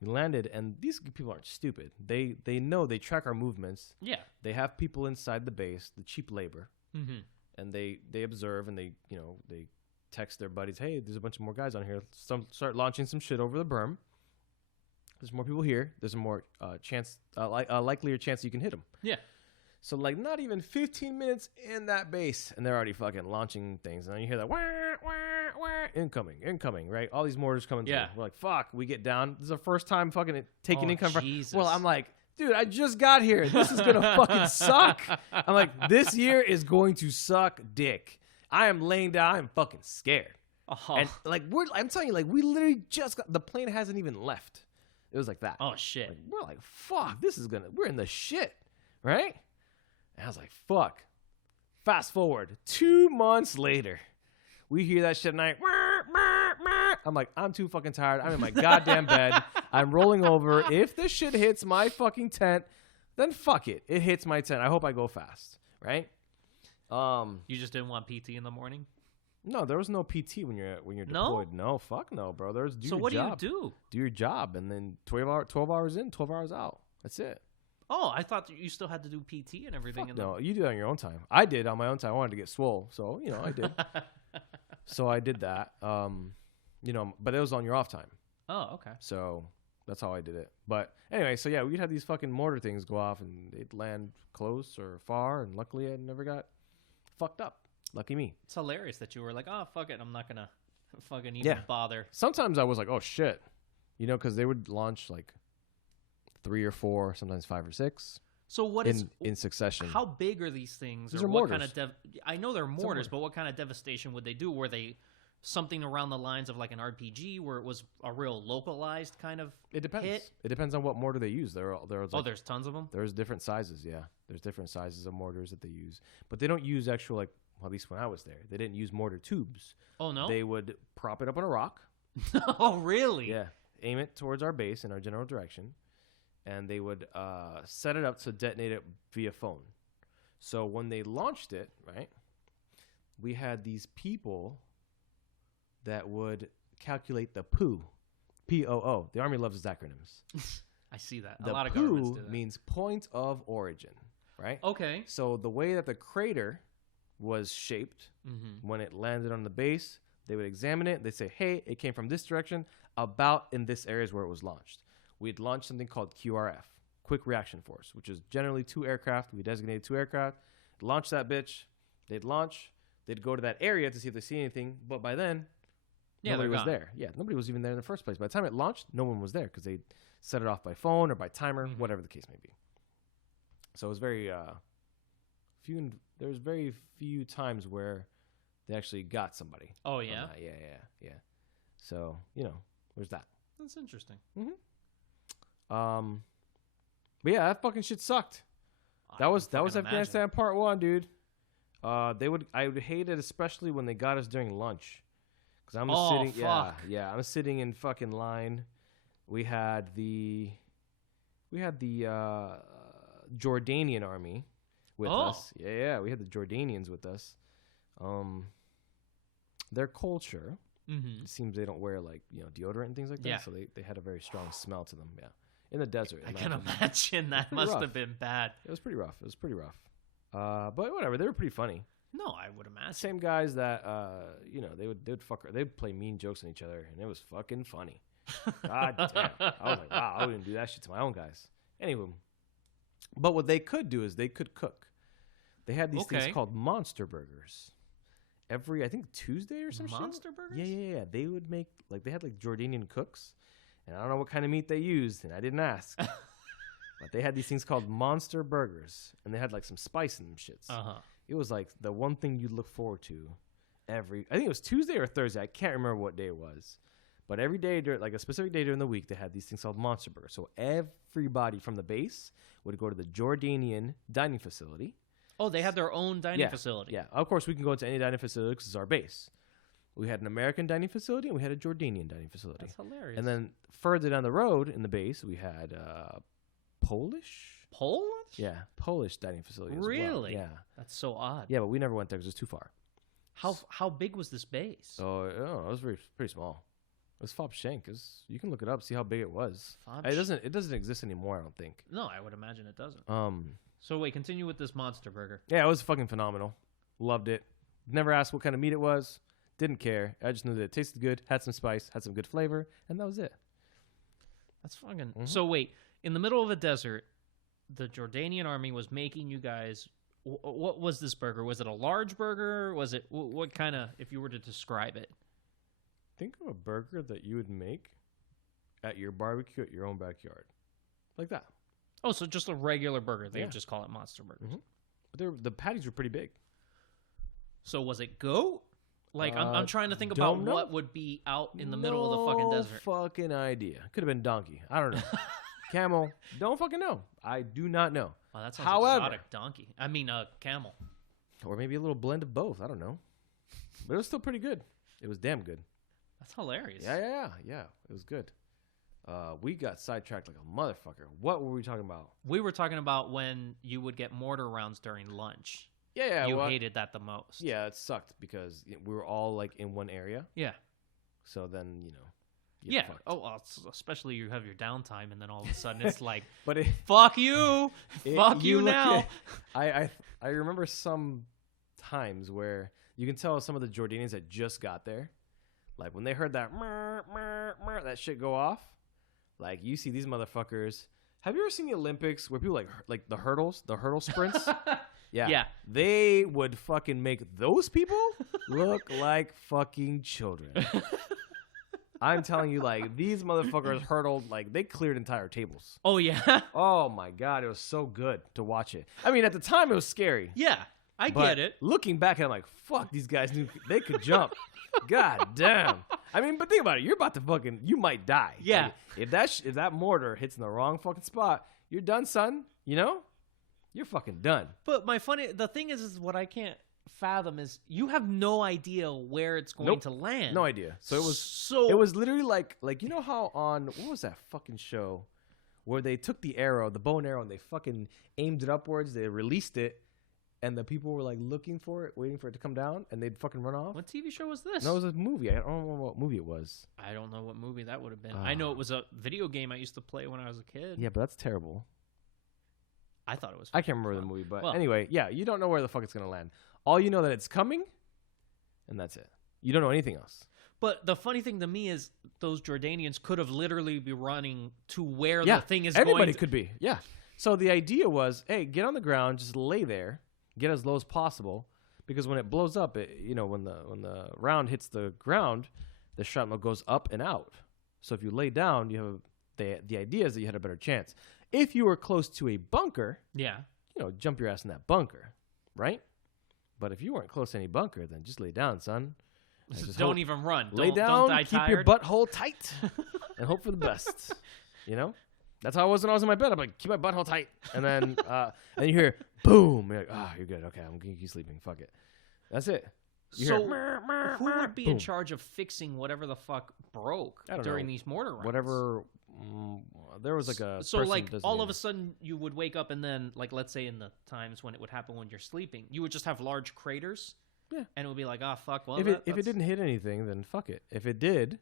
and these people aren't stupid. They know, they track our movements. Yeah. They have people inside the base, the cheap labor, Mm-hmm. and they observe and they text their buddies, hey, there's a bunch of more guys on here. Start launching some shit over the berm. There's more people here. There's a more likelier chance you can hit them. Yeah. So, like, not even 15 minutes in that base, and they're already fucking launching things. And then you hear that, wah, wah, wah, incoming, right? All these mortars coming through. We're like, fuck, we get down. This is the first time fucking taking income. Jesus. Well, I'm like, dude, I just got here. This is going to fucking suck. I'm like, this year is going to suck dick. I am laying down. I'm fucking scared. And, like, I'm telling you, like, we literally just got, the plane hasn't even left. It was like that. Oh, shit. Like, we're like, fuck, we're in the shit, right? And I was like, fuck. Fast forward 2 months later, we hear that shit at night. I'm like, I'm too fucking tired. I'm in my goddamn bed. I'm rolling over. If this shit hits my fucking tent, then fuck it. It hits my tent. I hope I go fast, right? You just didn't want PT in the morning? No, there was no PT when you're deployed. No, fuck no, bro. There's do so your what job. do you do? Do your job, and then 12 hours in, 12 hours out. That's it. Oh, I thought you still had to do PT and everything. No, you do it on your own time. I did on my own time. I wanted to get swole, so I did. So I did that. But it was on your off time. Oh, okay. So that's how I did it. But anyway, so yeah, we'd have these fucking mortar things go off, and they'd land close or far, and luckily I never got fucked up. Lucky me. It's hilarious that you were like, oh, fuck it. I'm not going to fucking even bother. Sometimes I was like, oh, shit. Because they would launch like 3 or 4, sometimes 5 or 6. So what in succession? How big are these things? These or are what mortars. kind of I know they're mortars, but what kind of devastation would they do? Were they something around the lines of like an RPG where it was a real localized kind of It depends. hit? It depends on what mortar they use. There's tons of them? There's different sizes, yeah. There's different sizes of mortars that they use. But they don't use actual, like, well, at least when I was there, they didn't use mortar tubes. Oh, no? They would prop it up on a rock. Oh, really? Yeah. Aim it towards our base in our general direction. And they would set it up to detonate it via phone. So when they launched it, right, we had these people that would calculate the POO. P-O-O. The Army loves its acronyms. I see that. The a lot of governments POO do that. means point of origin, right? Okay. So the way that the crater was shaped when it landed on the base, they would examine it. They'd say, hey, it came from this direction, about in this area is where it was launched. We'd launch something called QRF, Quick Reaction Force, which is generally 2 aircraft. We designated 2 aircraft. Launch that bitch. They'd launch. They'd go to that area to see if they see anything. But by then, nobody was there. Yeah, nobody was even there in the first place. By the time it launched, no one was there because they set it off by phone or by timer, whatever the case may be. So it was very there's very few times where they actually got somebody. Oh, yeah? Yeah. So, there's that. That's interesting. But yeah, that fucking shit sucked. That was Afghanistan part 1, dude. I would hate it, especially when they got us during lunch. Cause I'm sitting, I'm sitting in fucking line. We had the Jordanian army with us. Yeah, we had the Jordanians with us. Their culture, it seems they don't wear like deodorant and things like that. So they had a very strong smell to them. Yeah, in the desert. I can imagine that must have been bad. It was pretty rough. But whatever, they were pretty funny. No, I would imagine. Same guys that they'd play mean jokes on each other, and it was fucking funny. God damn. I was like, wow, I wouldn't do that shit to my own guys. Anyway, but what they could do is they could cook. They had these things called monster burgers. Every, I think, Tuesday or some shit. Monster burgers? Yeah. They would make, like, they had, like, Jordanian cooks. And I don't know what kind of meat they used, and I didn't ask. But they had these things called monster burgers. And they had, like, some spice in them shits. It was, like, the one thing you'd look forward to I think it was Tuesday or Thursday. I can't remember what day it was. But every day, like a specific day during the week, they had these things called monster burgers. So everybody from the base would go to the Jordanian dining facility. Oh, they had their own dining facility. Yeah, of course we can go into any dining facility because it's our base. We had an American dining facility and we had a Jordanian dining facility. That's hilarious. And then further down the road in the base, we had Polish Poland? Yeah, Polish dining facility. As well. Really? Yeah. That's so odd. Yeah, but we never went there because it was too far. How big was this base? Oh, it was pretty small. It was Fob Shank. You can look it up, see how big it was. It doesn't exist anymore, I don't think. No, I would imagine it doesn't. So wait, continue with this monster burger. Yeah, it was fucking phenomenal. Loved it. Never asked what kind of meat it was. Didn't care. I just knew that it tasted good, had some spice, had some good flavor, and that was it. That's fucking. Mm-hmm. So wait, in the middle of a desert, the Jordanian army was making you guys. What was this burger? Was it a large burger? Was it what kind of? If you were to describe it. Think of a burger that you would make at your barbecue at your own backyard. Like that. Oh, so just a regular burger. They just call it monster burgers. Mm-hmm. But the patties were pretty big. So was it goat? Like, I'm trying to think about what would be out in the middle of the fucking desert. No fucking idea. Could have been donkey. I don't know. Camel. Don't fucking know. I do not know. Oh, that sounds exotic. Donkey. I mean, camel. Or maybe a little blend of both. I don't know. But it was still pretty good. It was damn good. That's hilarious. Yeah. It was good. We got sidetracked like a motherfucker. What were we talking about? We were talking about when you would get mortar rounds during lunch. Yeah. You hated that the most. Yeah, it sucked because we were all like in one area. Yeah. So then, yeah. Oh, well, especially you have your downtime, and then all of a sudden it's like, but fuck you, fuck you now. I remember some times where you can tell some of the Jordanians that just got there, like when they heard that that shit go off, like you see these motherfuckers. Have you ever seen the Olympics where people like the hurdle sprints? Yeah. They would fucking make those people look like fucking children. I'm telling you, like, these motherfuckers hurdled, like, they cleared entire tables. Oh, yeah? Oh, my God. It was so good to watch it. I mean, at the time, it was scary. Yeah, I get it. Looking back, I'm like, fuck, these guys knew they could jump. God damn. I mean, but think about it. You're about to you might die. Yeah. Like, if that mortar hits in the wrong fucking spot, you're done, son. You know? You're fucking done. But the thing is what I can't fathom is you have no idea where it's going to land. No idea. So it was literally like you know how on what was that fucking show where they took the bow and arrow, and they fucking aimed it upwards, they released it, and the people were like looking for it, waiting for it to come down, and they'd fucking run off. What TV show was this? No, it was a movie. I don't remember what movie it was. I don't know what movie that would have been. I know it was a video game I used to play when I was a kid. Yeah, but that's terrible. I thought it was I can't remember the movie, but anyway, yeah, you don't know where the fuck it's going to land. All you know that it's coming, and that's it. You don't know anything else. But the funny thing to me is those Jordanians could have literally be running to where the thing is going. Anybody could be, yeah. So the idea was, hey, get on the ground, just lay there, get as low as possible, because when it blows up, when the round hits the ground, the shrapnel goes up and out. So if you lay down, you have the idea is that you had a better chance. If you were close to a bunker, jump your ass in that bunker, right? But if you weren't close to any bunker, then just lay down, son. Just don't even run. Lay down, don't die keep tired. your butthole tight, and hope for the best. That's how I was when I was in my bed. I'm like, keep my butthole tight, and then you hear boom. You're like, you're good. Okay, I'm gonna keep sleeping. Fuck it. That's it. Who would be in charge of fixing whatever the fuck broke during these mortar rounds? Whatever. There was like a all of a sudden you would wake up, and then let's say in the times when it would happen when you're sleeping, you would just have large craters. Yeah, and it would be like, fuck. Well, if it didn't hit anything, then fuck it. If it did,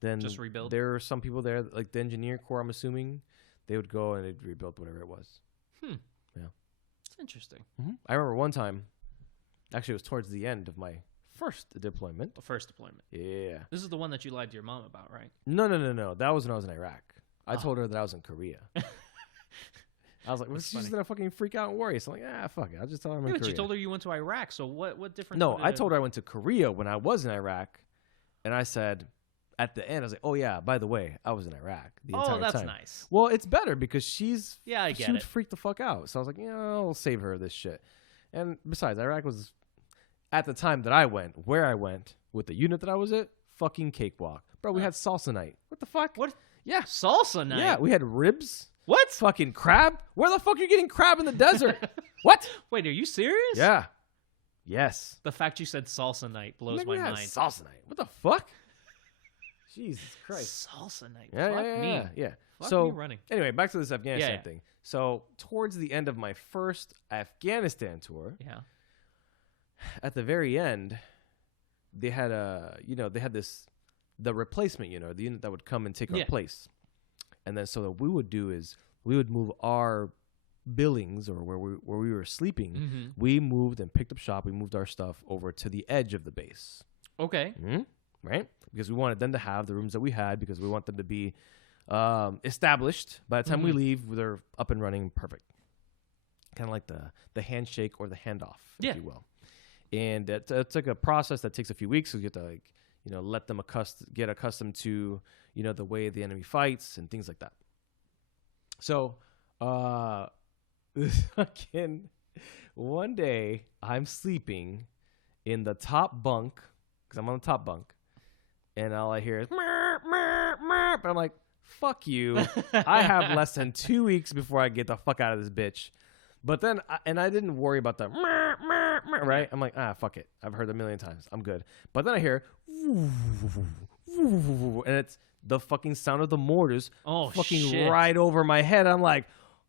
then just rebuild. There are some people there, like the engineer corps. I'm assuming they would go and they'd rebuild whatever it was. Yeah, it's interesting. Mm-hmm. I remember one time. Actually, it was towards the end of my first deployment. The first deployment. Yeah. This is the one that you lied to your mom about, right? No. That was when I was in Iraq. I told her that I was in Korea. I was like, well, she's going to fucking freak out and worry. So I'm like, fuck it. I'll just tell her I'm in Korea. But you told her you went to Iraq, so what difference? No, I told her I went to Korea when I was in Iraq. And I said, at the end, I was like, oh, yeah, by the way, I was in Iraq the entire time. Oh, that's nice. Well, it's better because she would freak the fuck out. So I was like, I'll save her this shit. And besides, Iraq was... At the time that I went, where I went, with the unit that I was at, fucking cakewalk. Bro, we had salsa night. What the fuck? What? Yeah. Salsa night? Yeah, we had ribs. What? Fucking crab? Where the fuck are you getting crab in the desert? What? Wait, are you serious? Yeah. Yes. The fact you said salsa night blows my mind. Salsa night. What the fuck? Jesus Christ. Salsa night. Yeah, fuck me. Yeah. Fuck so, me running. Anyway, back to this Afghanistan thing. So towards the end of my first Afghanistan tour, Yeah. at the very end, they had the replacement unit, the unit that would come and take our Yeah. place. And then so what we would do is we would move our billings, or where we were sleeping. Mm-hmm. We moved and picked up shop. We moved our stuff over to the edge of the base. Okay. Right? Because we wanted them to have the rooms that we had, because we want them to be established. By the time we leave, they're up and running perfect. Kind of like the handshake or the handoff, if you will. And it's like a process that takes a few weeks. So you have to let them get accustomed to the way the enemy fights and things like that. So again, one day I'm sleeping in the top bunk, because I'm on the top bunk, and all I hear is "Meow, meow, meow," but I'm like, fuck you. I have less than 2 weeks before I get the fuck out of this bitch. But then, I didn't worry about the "meow, meow, meow," right? I'm like, fuck it. I've heard it a million times. I'm good. But then I hear and it's the fucking sound of the mortars fucking right over my head. I'm like,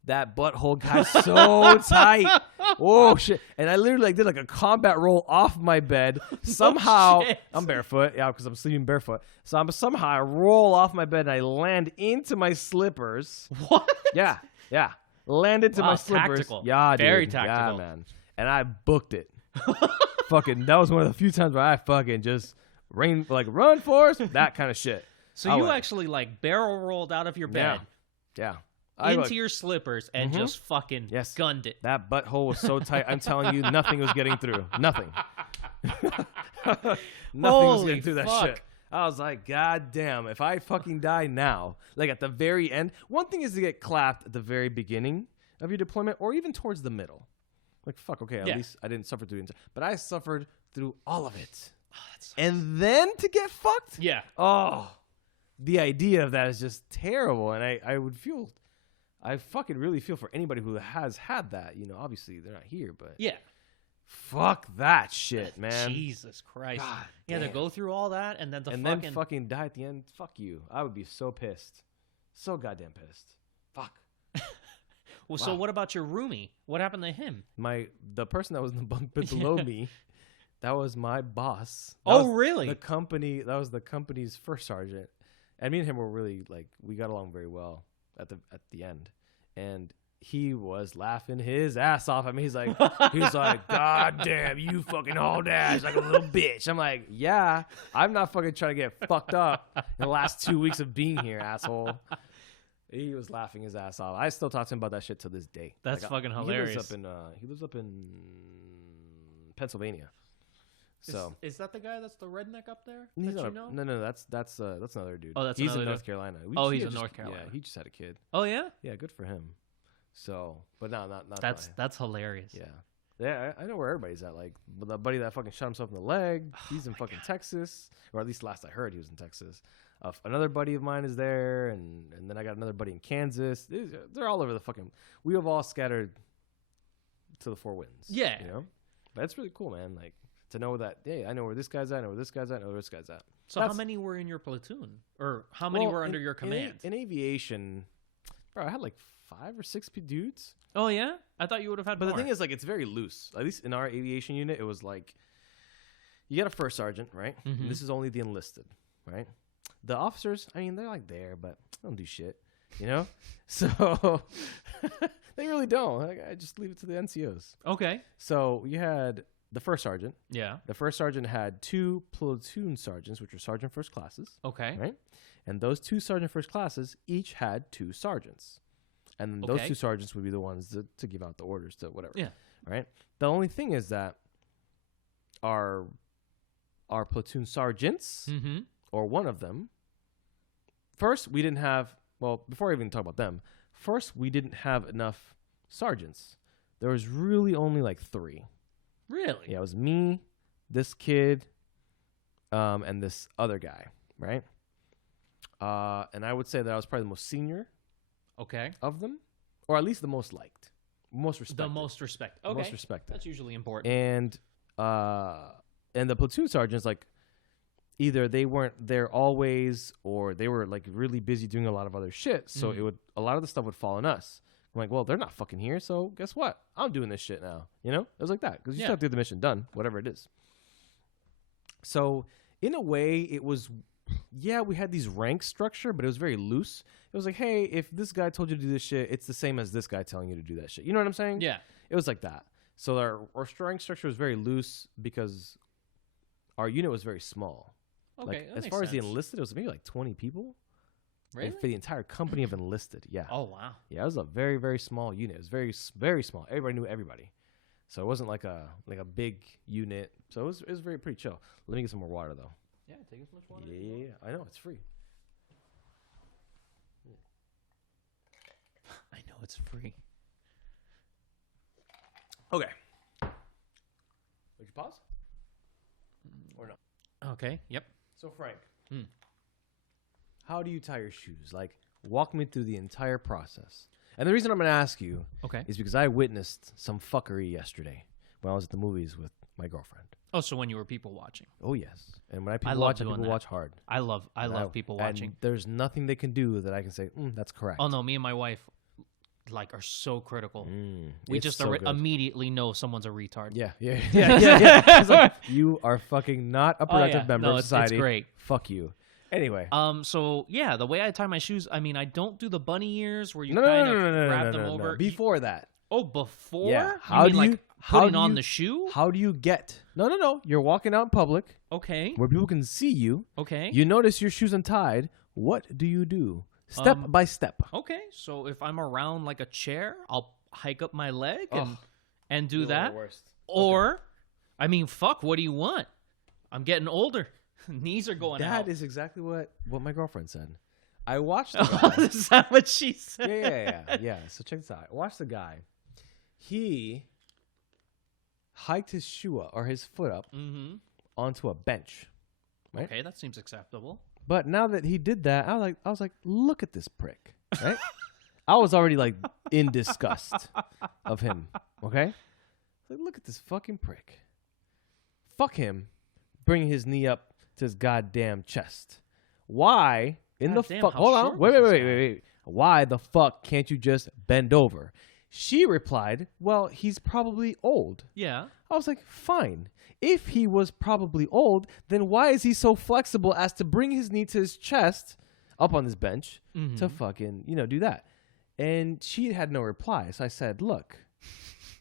that butthole got so tight. Oh shit. And I literally did like a combat roll off my bed. Somehow I'm barefoot. Yeah, because I'm sleeping barefoot. So somehow I roll off my bed and I land into my slippers. What? Yeah. Landed to my slippers. Tactical. Yeah, dude. Very tactical. Yeah, man. And I booked it. Fucking, that was one of the few times where I fucking just run, Forrest, that kind of shit. So you actually barrel rolled out of your bed. Yeah. Into your slippers and just fucking gunned it. That butthole was so tight. I'm telling you, nothing was getting through. Nothing. Nothing was getting through that shit. I was like, God damn, if I fucking die now, at the very end. One thing is to get clapped at the very beginning of your deployment, or even towards the middle. Fuck, okay, at least I didn't suffer through it. But I suffered through all of it. And then to get fucked? Yeah. Oh, the idea of that is just terrible. And I fucking really feel for anybody who has had that. Obviously they're not here, but yeah. Fuck that shit, man. Jesus Christ. God yeah, to damn. go through all that and then then fucking die at the end. Fuck you. I would be so pissed. So goddamn pissed. Fuck. Well, so what about your roomie? What happened to him? The person that was in the bunk bed below me, that was my boss. Really? That was the company's first sergeant. And me and him were really we got along very well at the end. And he was laughing his ass off at me. He's like, God damn, you fucking hauled ass like a little bitch. I'm like, yeah, I'm not fucking trying to get fucked up in the last 2 weeks of being here, asshole. He was laughing his ass off. I still talk to him about that shit to this day. That's fucking hilarious. He lives up in Pennsylvania. So is that the guy that's the redneck up there? No, that's another dude. Oh, that's he's another in dude. North Carolina. He's in North Carolina. Yeah, he just had a kid. Oh yeah. Yeah, good for him. So, but no, not that's hilarious. Yeah, I know where everybody's at. The buddy that fucking shot himself in the leg, he's in fucking Texas, or at least last I heard, he was in Texas. Another buddy of mine is there, and then I got another buddy in Kansas. They're all over the fucking. We have all scattered to the four winds. Yeah, but it's really cool, man. To know that, hey, I know where this guy's at, I know where this guy's at, I know where this guy's at. So how many were in your platoon, or how many were under your command? In aviation, bro, I had 5 or 6 dudes. Oh yeah, I thought you would have had. But more. The thing is, it's very loose. At least in our aviation unit, it was you got a first sergeant, right? Mm-hmm. This is only the enlisted, right? The officers, I mean, they're there, but they don't do shit, So they really don't. I just leave it to the NCOs. Okay. So you had the first sergeant. Yeah. The first sergeant had 2 platoon sergeants, which were sergeant first classes. Okay. Right? And those 2 sergeant first classes each had 2 sergeants. And then those 2 sergeants would be the ones to give out the orders to whatever. Yeah. Right? The only thing is that our platoon sergeants, or one of them, first, we didn't have, before I even talk about them, first, we didn't have enough sergeants. There was really only 3. Really? Yeah, it was me, this kid, and this other guy, right? And I would say that I was probably the most senior of them, or at least the most liked, most respected. The most respected. Okay. Most respected. That's usually important. And the platoon sergeants, either they weren't there always, or they were really busy doing a lot of other shit. So a lot of the stuff would fall on us, I'm like, well, they're not fucking here, so guess what? I'm doing this shit now. You know? It was like that. Because you Yeah. still have to get the mission done, whatever it is. So, in a way, it was, yeah, we had these rank structure, but it was very loose. It was like, hey, if this guy told you to do this shit, it's the same as this guy telling you to do that shit. You know what I'm saying? Yeah. It was like that. So our rank structure was very loose because our unit was very small. Okay. Like, that as makes far as the sense. enlisted, it was maybe like 20 people. Really? And for the entire company of enlisted, yeah. Oh wow. Yeah, it was a very, very small unit. It was very, very small. Everybody knew everybody. So it wasn't like a big unit. So it was very pretty chill. Let me get some more water though. Yeah. Take as much water. Yeah, I know it's free. I know it's free. Okay. Would you pause? Or no? Okay. Yep. So Frank, Hmm. how do you tie your shoes? Like, walk me through the entire process. And the reason I'm going to ask you Okay. is because I witnessed some fuckery yesterday when I was at the movies with my girlfriend. Oh, so when you were people watching. Oh yes, and when I I people love watch, doing people that. watch hard. I love people And watching. there's nothing they can do that I can say, that's correct. Oh no, me and my wife like are so critical. We It's just so good. immediately know someone's a retard. Yeah. It's like, you are fucking not a productive member of It's society. great. Fuck you. Anyway. So yeah, the way I tie my shoes, I mean, I don't do the bunny ears where you No, kind no, of no, no, wrap no, them no, over. no. Before that. Oh, before? Yeah. You How mean do like you- how putting do on you- the shoe? How do you get? No. You're walking out in public Okay. where people can see you. Okay. You notice your shoes untied. What do you do? Step by step. Okay. So if I'm around like a chair, I'll hike up my leg Oh. and do You are that. the worst. Or, I mean, fuck. What do you want? I'm getting older. Knees are going out. That is exactly what my girlfriend said. I watched the guy. Is that what she said? Yeah. So check this out. Watch the guy. He hiked his shoe up, or his foot up Mm-hmm. onto a bench. Right? Okay, that seems acceptable. But now that he did that, I was like, look at this prick. Right? I was already like in disgust of him. Okay? Like, look at this fucking prick. Fuck him bringing his knee up to his goddamn chest. Why in the Goddamn, fuck? how Hold on. short was this guy? Wait. Why the fuck can't you just bend over? She replied, well, he's probably old. Yeah. I was like, fine. If he was probably old, then why is he so flexible as to bring his knee to his chest up on this bench to fucking, do that? And she had no reply. So I said, look,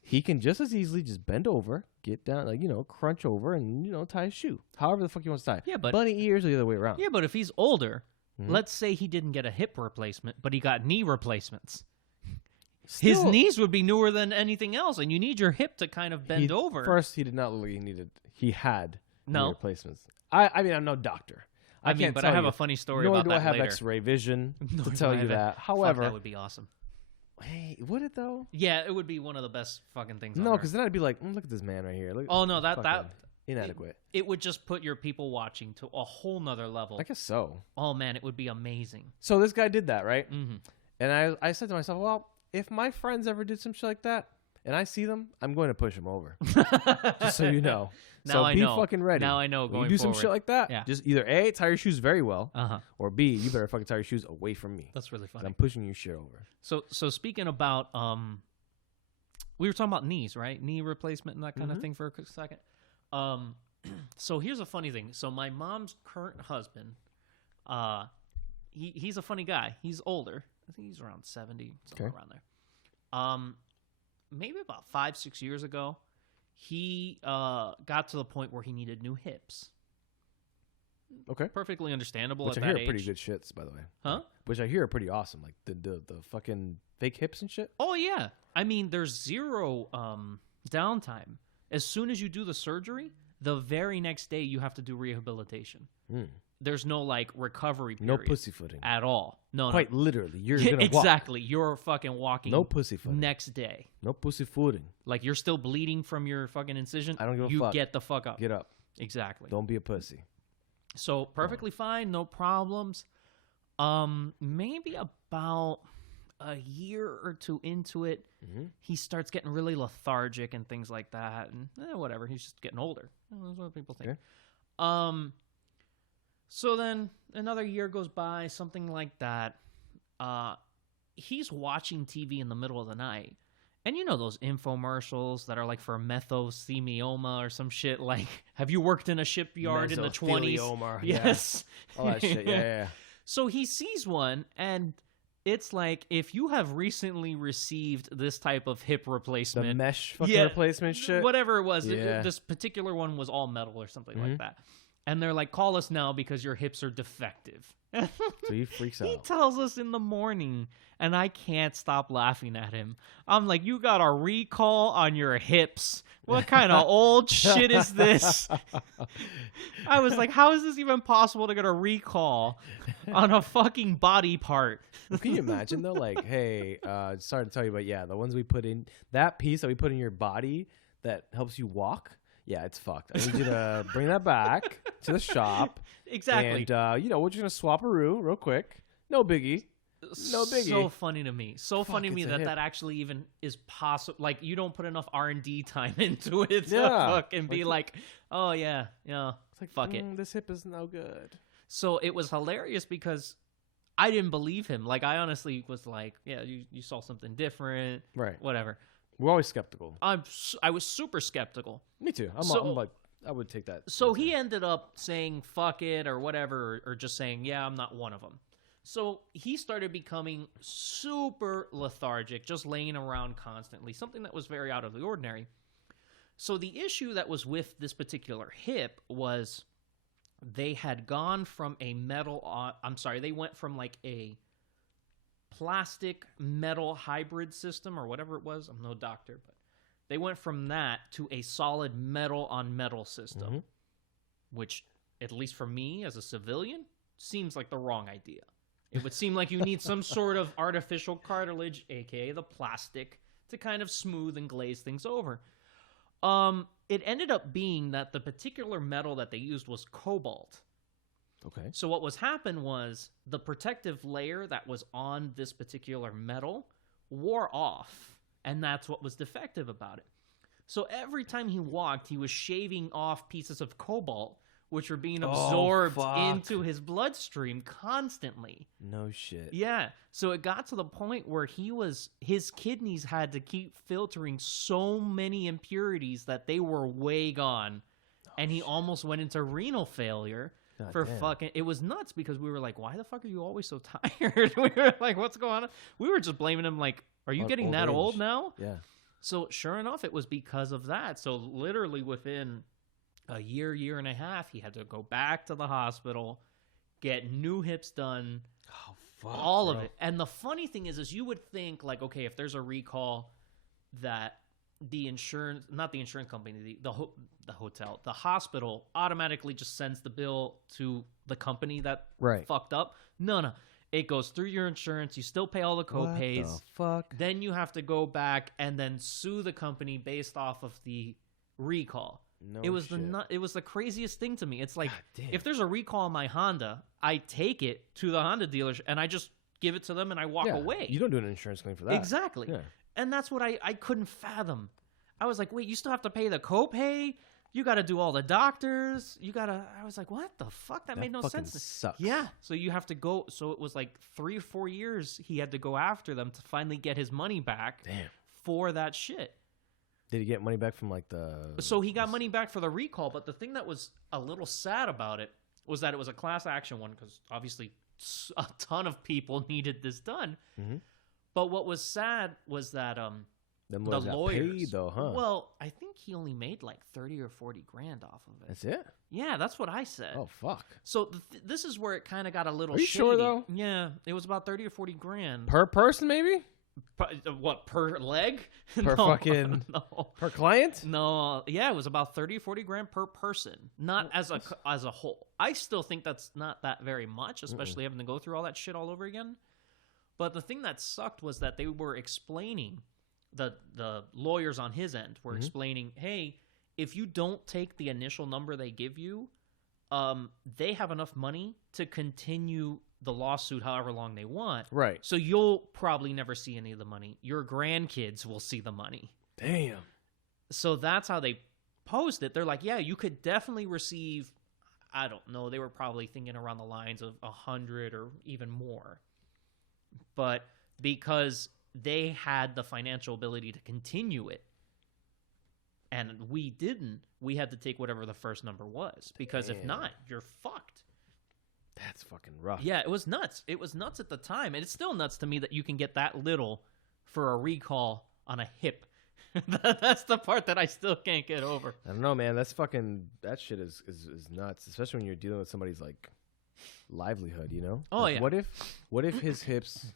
he can just as easily just bend over, get down, crunch over and, tie his shoe. However the fuck he wants to tie. Yeah, but bunny ears or the other way around. yeah, but if he's older, Mhm. let's say he didn't get a hip replacement, but he got knee replacements. His Still, knees would be newer than anything else, and you need your hip to kind of bend he- over. First, he did not look like he had knee No. replacements. I mean, I'm no doctor. I mean, can't but tell I have you. a funny story Nor about do that I have later. X-ray vision Nor to do tell I you have it. that. Fuck, However, that would be awesome. hey, would it though? Yeah, it would be one of the best fucking things. No, on because then I'd be like, look at this man right here. Look, Oh, no, that fucking inadequate. it would just put your people watching to a whole nother level. I guess so. Oh man, it would be amazing. So this guy did that, right? Mm-hmm. And I said to myself, well, if my friends ever did some shit like that, and I see them, I'm going to push them over. Just so you know. Now so I be know. fucking ready. Now I know. When Going you do some forward. shit like that, Yeah. just either A, tie your shoes very well, Uh-huh. or B, you better fucking tie your shoes away from me. That's really 'Cause funny. I'm pushing your shit over. So speaking about we were talking about knees, right? Knee replacement and that kind of Mhm. thing for a quick second. So here's a funny thing. So my mom's current husband, he's a funny guy. He's older. I think he's around 70, somewhere Okay. around there. Maybe about 5-6 years ago, he got to the point where he needed new hips. Okay. Perfectly understandable Which at I that hear are pretty age. good shits, by the way. Huh? Which I hear are pretty awesome. Like the fucking fake hips and shit. Oh yeah. I mean, there's zero downtime. As soon as you do the surgery, the very next day you have to do rehabilitation. Mm. There's no like recovery No period pussyfooting. at all. No, Quite literally. You're no. going to Exactly. You're fucking walking walk. No pussyfooting. next day. No pussyfooting. Like you're still bleeding from your fucking incision. I don't give a you fuck. get the fuck up. Get up. Exactly. Don't be a pussy. So perfectly fine, no problems. Maybe about a year or two into it, Mm-hmm. he starts getting really lethargic and things like that, and whatever. He's just getting older. That's what people think. Okay. So then another year goes by, something like that. he's watching TV in the middle of the night. And you know those infomercials that are like for mesothelioma or some shit like, have you worked in a shipyard in the 20s? Yes. Yeah. All that shit, yeah. So he sees one, and it's like, if you have recently received this type of hip replacement. The mesh fucking replacement shit? Whatever it was. This particular one was all metal or something like that. And they're like, call us now because your hips are defective. So he freaks out. He tells us in the morning, and I can't stop laughing at him. I'm like, you got a recall on your hips. What kind of old shit is this? I was like, how is this even possible to get a recall on a fucking body part? Can you imagine, though? Like, hey, sorry to tell you, but yeah, the ones we put in, that piece that we put in your body that helps you walk, yeah, it's fucked. I need you to bring that back to the shop. Exactly. And, we're just going to swap a roux real quick. No biggie. No biggie. So funny to me. Funny to me it's a that hip. that actually even is possible. Like, you don't put enough R&D time into it to Yeah. fucking be like, oh, yeah, It's like, fuck it. This hip is no good. So it was hilarious because I didn't believe him. Like, I honestly was like, yeah, you saw something different. Right. Whatever. We're always skeptical. I was super skeptical. Me too. I'm like, I would take that. So he ended up saying fuck it or whatever, or just saying, yeah, I'm not one of them. So he started becoming super lethargic, just laying around constantly, something that was very out of the ordinary. So the issue that was with this particular hip was they had gone from a they went from like a plastic metal hybrid system or whatever it was. I'm no doctor, but they went from that to a solid metal on metal system, which, at least for me as a civilian, seems like the wrong idea. It would seem like you need some sort of artificial cartilage, aka the plastic, to kind of smooth and glaze things over. It ended up being that the particular metal that they used was cobalt. Okay. So what happened was the protective layer that was on this particular metal wore off, and that's what was defective about it. So every time he walked, he was shaving off pieces of cobalt, which were being absorbed into his bloodstream constantly. No shit. Yeah. So it got to the point where his kidneys had to keep filtering so many impurities that they were way gone. And he almost went into renal failure. God damn. It was nuts because we were like, why the fuck are you always so tired? We were like, what's going on? We were just blaming him like, are you getting that old now? Yeah. So sure enough, it was because of that. So literally within a year and a half, he had to go back to the hospital, get new hips done. Oh, fuck. All of it. And the funny thing is you would think like, okay, if there's a recall that the insurance, not the insurance company, the hospital automatically just sends the bill to the company that fucked up. No. It goes through your insurance. You still pay all the co-pays. What the fuck? Then you have to go back and then sue the company based off of the recall. No it was shit. it was the craziest thing to me. It's like, if there's a recall on my Honda, I take it to the Honda dealership and I just give it to them and I walk away. You don't do an insurance claim for that. Exactly. Yeah. And that's what I couldn't fathom. I was like, wait, you still have to pay the copay? You got to do all the doctors. I was like, what the fuck? That made no sense. Sucks. Yeah. So you have to go. So it was like 3 or 4 years he had to go after them to finally get his money back for that shit. Did he get money back from like the... So he got money back for the recall, but the thing that was a little sad about it was that it was a class action one because obviously a ton of people needed this done. Mm-hmm. But what was sad was that the lawyers got paid though, huh? Well, I think he only made like 30 or 40 grand off of it. That's it? Yeah, that's what I said. Oh, fuck. So this is where it kind of got a little Are you shady. sure, though? Yeah, it was about 30 or 40 grand. Per person, maybe? What, per leg? Per fucking... No. Per client? No, yeah, it was about 30 or 40 grand per person, not as a whole. I still think that's not that very much, especially having to go through all that shit all over again. But the thing that sucked was that they were explaining, the lawyers on his end were explaining, hey, if you don't take the initial number they give you, they have enough money to continue the lawsuit however long they want. Right. So you'll probably never see any of the money. Your grandkids will see the money. Damn. So that's how they posed it. They're like, yeah, you could definitely receive, I don't know, they were probably thinking around the lines of 100 or even more. But because they had the financial ability to continue it. And we didn't. We had to take whatever the first number was. Because if not, you're fucked. That's fucking rough. Yeah, it was nuts. It was nuts at the time. And it's still nuts to me that you can get that little for a recall on a hip. That's the part that I still can't get over. I don't know, man. That shit is nuts, especially when you're dealing with somebody's like livelihood, you know? Oh, like, yeah. What if his hips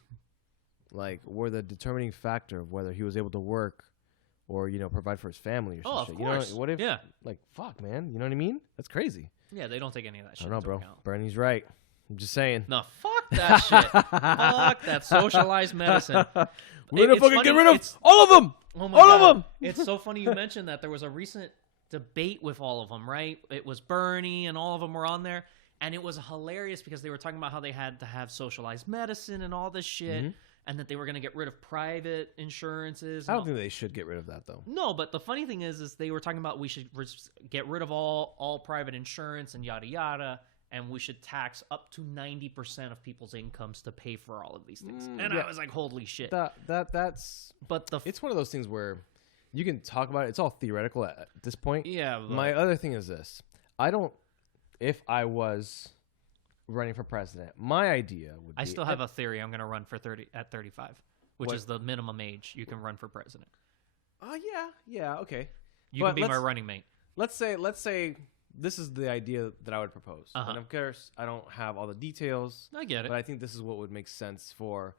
like were the determining factor of whether he was able to work or, you know, provide for his family or some shit? Of course. You know, what if like fuck, man, you know what I mean? That's crazy. Yeah, they don't take any of that shit. I don't know, bro. Account. Bernie's right. I'm just saying. No, fuck that shit. Fuck that socialized medicine. We're gonna fucking get rid of all of them. Oh my all God. of them. It's so funny you mentioned that. There was a recent debate with all of them, right? It was Bernie and all of them were on there. And it was hilarious because they were talking about how they had to have socialized medicine and all this shit. Mm-hmm. And that they were going to get rid of private insurances. I don't think they should get rid of that, though. No, but the funny thing is they were talking about we should get rid of all private insurance and yada yada, and we should tax up to 90% of people's incomes to pay for all of these things. And I was like, holy shit. That's. But it's one of those things where you can talk about it. It's all theoretical at this point. Yeah. But My other thing is this: if I was running for president, my idea would be... I still have a theory. I'm going to run for 35, which is the minimum age you can run for president. Oh, yeah, okay. You can be my running mate. Let's say this is the idea that I would propose. Uh-huh. And of course, I don't have all the details. I get it. But I think this is what would make sense for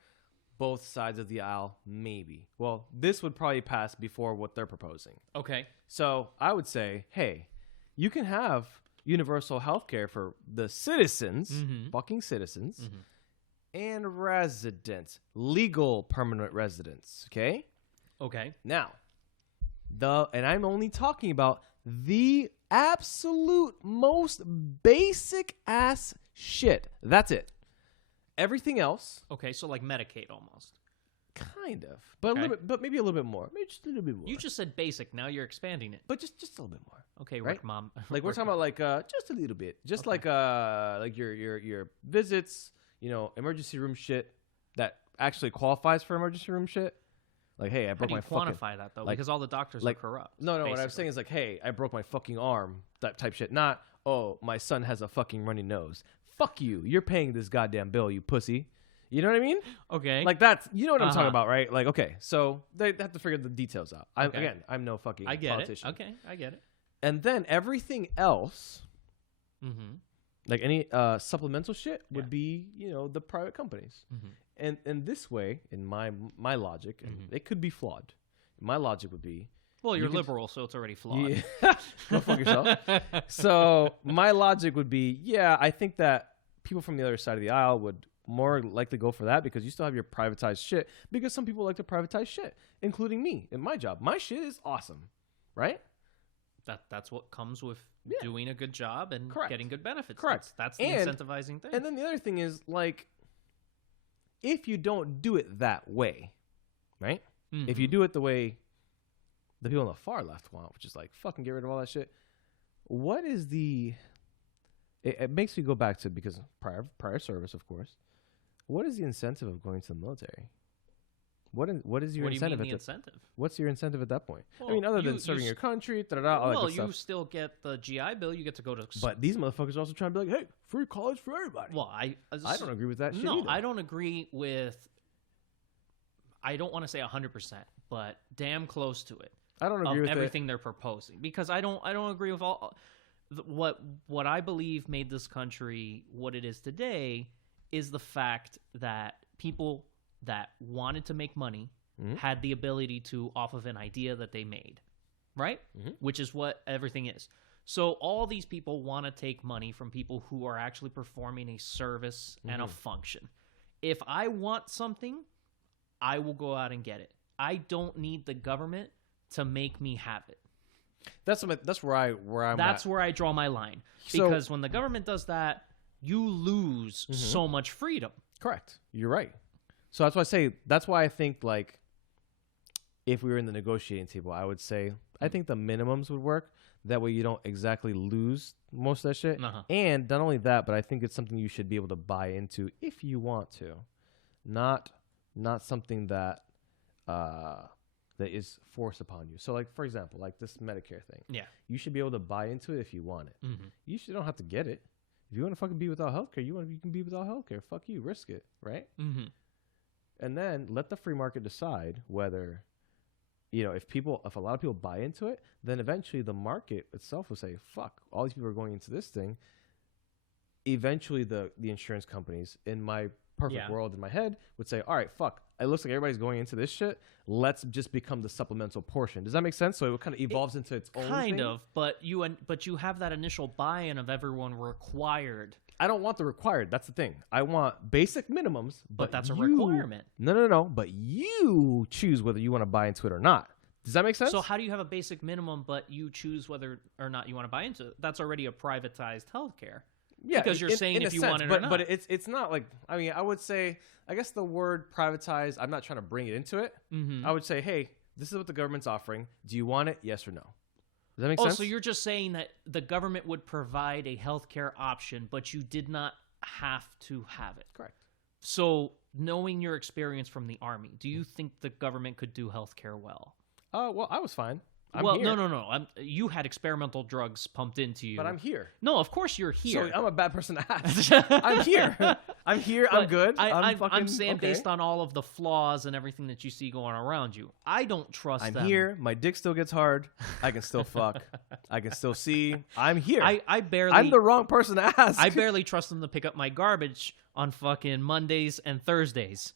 both sides of the aisle, maybe. Well, this would probably pass before what they're proposing. Okay. So I would say, hey, you can have universal health care for the citizens, fucking citizens, and residents, legal permanent residents, okay? Okay. Now, and I'm only talking about the absolute most basic ass shit. That's it. Everything else. Okay, so like Medicaid almost. Kind of. But a little bit, but maybe a little bit more. Maybe just a little bit more. You just said basic. Now you're expanding it. But just a little bit more. Okay, right? work mom. Like we're talking about like just a little bit. Just like your visits, you know, emergency room shit that actually qualifies for emergency room shit. Like, hey, I broke my fucking... How do you quantify that, though? Because all the doctors are corrupt. No, basically. What I'm saying is like, hey, I broke my fucking arm, that type shit. Not, oh, my son has a fucking runny nose. Fuck you. You're paying this goddamn bill, you pussy. You know what I mean? Okay. Like that's, you know what I'm talking about, right? Like, okay, so they have to figure the details out. Okay. I'm no fucking politician. Okay, I get it. And then everything else, like any supplemental shit would be, you know, the private companies. And this way, in my logic, and it could be flawed. My logic would be, well, you're liberal, so it's already flawed. Yeah. Go fuck yourself. So my logic would be, yeah, I think that people from the other side of the aisle would more likely go for that because you still have your privatized shit, because some people like to privatize shit, including me in my job. My shit is awesome, right? That's what comes with doing a good job and getting good benefits. Correct. That's the incentivizing thing. And then the other thing is, like, if you don't do it that way, right? If you do it the way the people on the far left want, which is like fucking get rid of all that shit, what is the... It makes me go back to, because prior service, of course. What is the incentive of going to the military? What is your incentive? Incentive? What's your incentive at that point? Well, I mean, other than serving your country, all that good stuff. You still get the GI Bill. You get to go to. But these motherfuckers are also trying to be like, hey, free college for everybody. Well, I don't agree with that shit. No, either. I don't agree with. I don't want to say 100%, but damn close to it. I don't agree with everything they're proposing, because I don't agree with all. What I believe made this country what it is today is the fact that people that wanted to make money had the ability to, off of an idea that they made, right? Which is what everything is. So all these people want to take money from people who are actually performing a service and a function. If I want something, I will go out and get it. I don't need the government to make me have it. That's where I draw my line. Because when the government does that, you lose so much freedom. Correct. You're right. So that's why I think, like, if we were in the negotiating table, I would say I think the minimums would work. That way you don't exactly lose most of that shit. And not only that, but I think it's something you should be able to buy into if you want to. Not not something that that is forced upon you. So, like, for example, like this Medicare thing. Yeah. You should be able to buy into it if you want it. Mm-hmm. You don't have to get it. If you want to fucking be without healthcare, you can be without healthcare. Fuck you, risk it, right? Mm-hmm. And then let the free market decide whether, if a lot of people buy into it, then eventually the market itself will say, fuck, all these people are going into this thing. Eventually the insurance companies, in my perfect world in my head, would say, all right, fuck, it looks like everybody's going into this shit. Let's just become the supplemental portion. Does that make sense? So it kind of evolves into its own kind thing? of, but you have that initial buy-in of everyone required. I don't want the required. That's the thing. I want basic minimums, but that's a requirement. No. But you choose whether you want to buy into it or not. Does that make sense? So how do you have a basic minimum, but you choose whether or not you want to buy into it? That's already a privatized healthcare. Yeah, because you're saying if you want it or not. But it's not like, I mean, I would say, I guess the word privatized, I'm not trying to bring it into it. Mm-hmm. I would say, hey, this is what the government's offering. Do you want it? Yes or no? Does that make sense? So you're just saying that the government would provide a healthcare option, but you did not have to have it. Correct. So knowing your experience from the Army, do you think the government could do healthcare well? Well, I was fine. Here. No. You had experimental drugs pumped into you. But I'm here. No, of course you're here. So I'm a bad person to ask. I'm here. I'm good. I'm saying based on all of the flaws and everything that you see going around you, I don't trust them. I'm here. My dick still gets hard. I can still fuck. I can still see. I'm here. I'm the wrong person to ask. I barely trust them to pick up my garbage on fucking Mondays and Thursdays.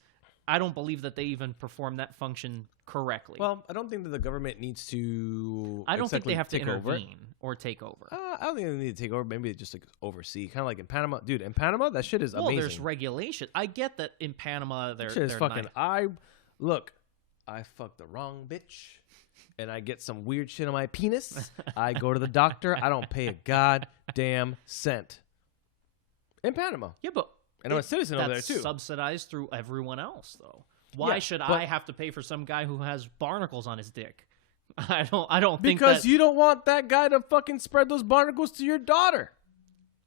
I don't believe that they even perform that function correctly. Well, I don't think that the government needs to. I don't think they have to intervene or take over. I don't think they need to take over. Maybe just like oversee, kind of like in Panama, dude. In Panama, that shit is amazing. Well, there's regulation. I get that in Panama, they're fucking. I fucked the wrong bitch, and I get some weird shit on my penis. I go to the doctor. I don't pay a goddamn cent. In Panama, yeah, but. And I'm a citizen over there too. Subsidized through everyone else, though. Why should I have to pay for some guy who has barnacles on his dick? I don't think because you don't want that guy to fucking spread those barnacles to your daughter.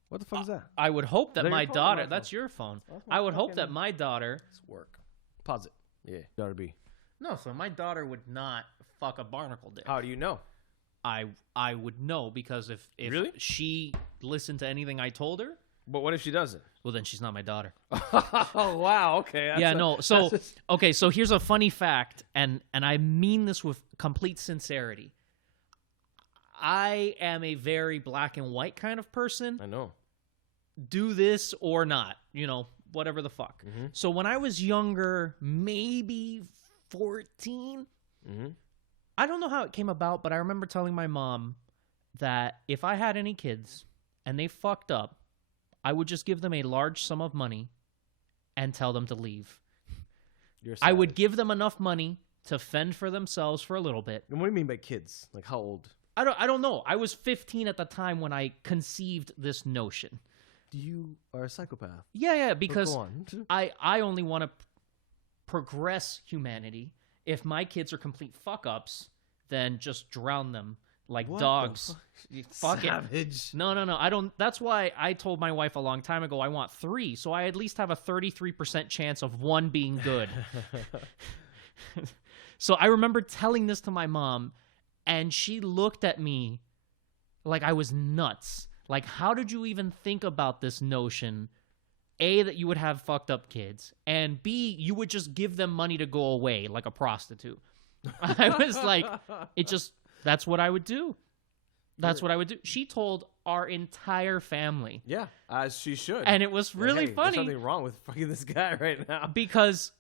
What the fuck is that? I would hope that my daughter. That's your phone. I would hope that my daughter. It's work. Pause it. Yeah, daughter B. No, so my daughter would not fuck a barnacle dick. How do you know? I would know because if really? She listened to anything I told her. But what if she doesn't? Well, then she's not my daughter. Oh, wow. Okay. So here's a funny fact, and I mean this with complete sincerity. I am a very black and white kind of person. I know. Do this or not, whatever the fuck. Mm-hmm. So when I was younger, maybe 14, I don't know how it came about, but I remember telling my mom that if I had any kids and they fucked up, I would just give them a large sum of money and tell them to leave. I would give them enough money to fend for themselves for a little bit. And what do you mean by kids? Like how old? I don't know. I was 15 at the time when I conceived this notion. You are a psychopath. Yeah, because I only want to progress humanity. If my kids are complete fuck-ups, then just drown them. Like what dogs. Fuck Savage. It. No. I don't. That's why I told my wife a long time ago I want 3, so I at least have a 33% chance of 1 being good. So I remember telling this to my mom, and she looked at me like I was nuts. Like, how did you even think about this notion? A, that you would have fucked up kids, and B, you would just give them money to go away like a prostitute. I was like, that's what I would do. That's what I would do. She told our entire family. Yeah, as she should. And it was really funny. There's something wrong with fucking this guy right now. Because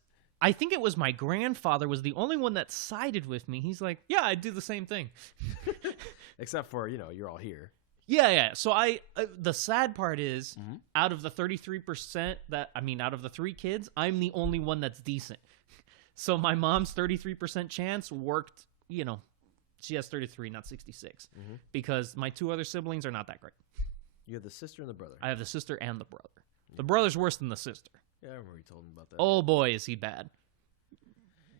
I think it was my grandfather was the only one that sided with me. He's like, yeah, I'd do the same thing. Except for, you're all here. Yeah. So the sad part is, out of the 33% out of the 3 kids, I'm the only one that's decent. So my mom's 33% chance worked, she has 33, not 66, because my 2 other siblings are not that great. You have the sister and the brother. I have the sister and the brother. The brother's worse than the sister. Yeah, I remember you told me about that. Oh boy, is he bad.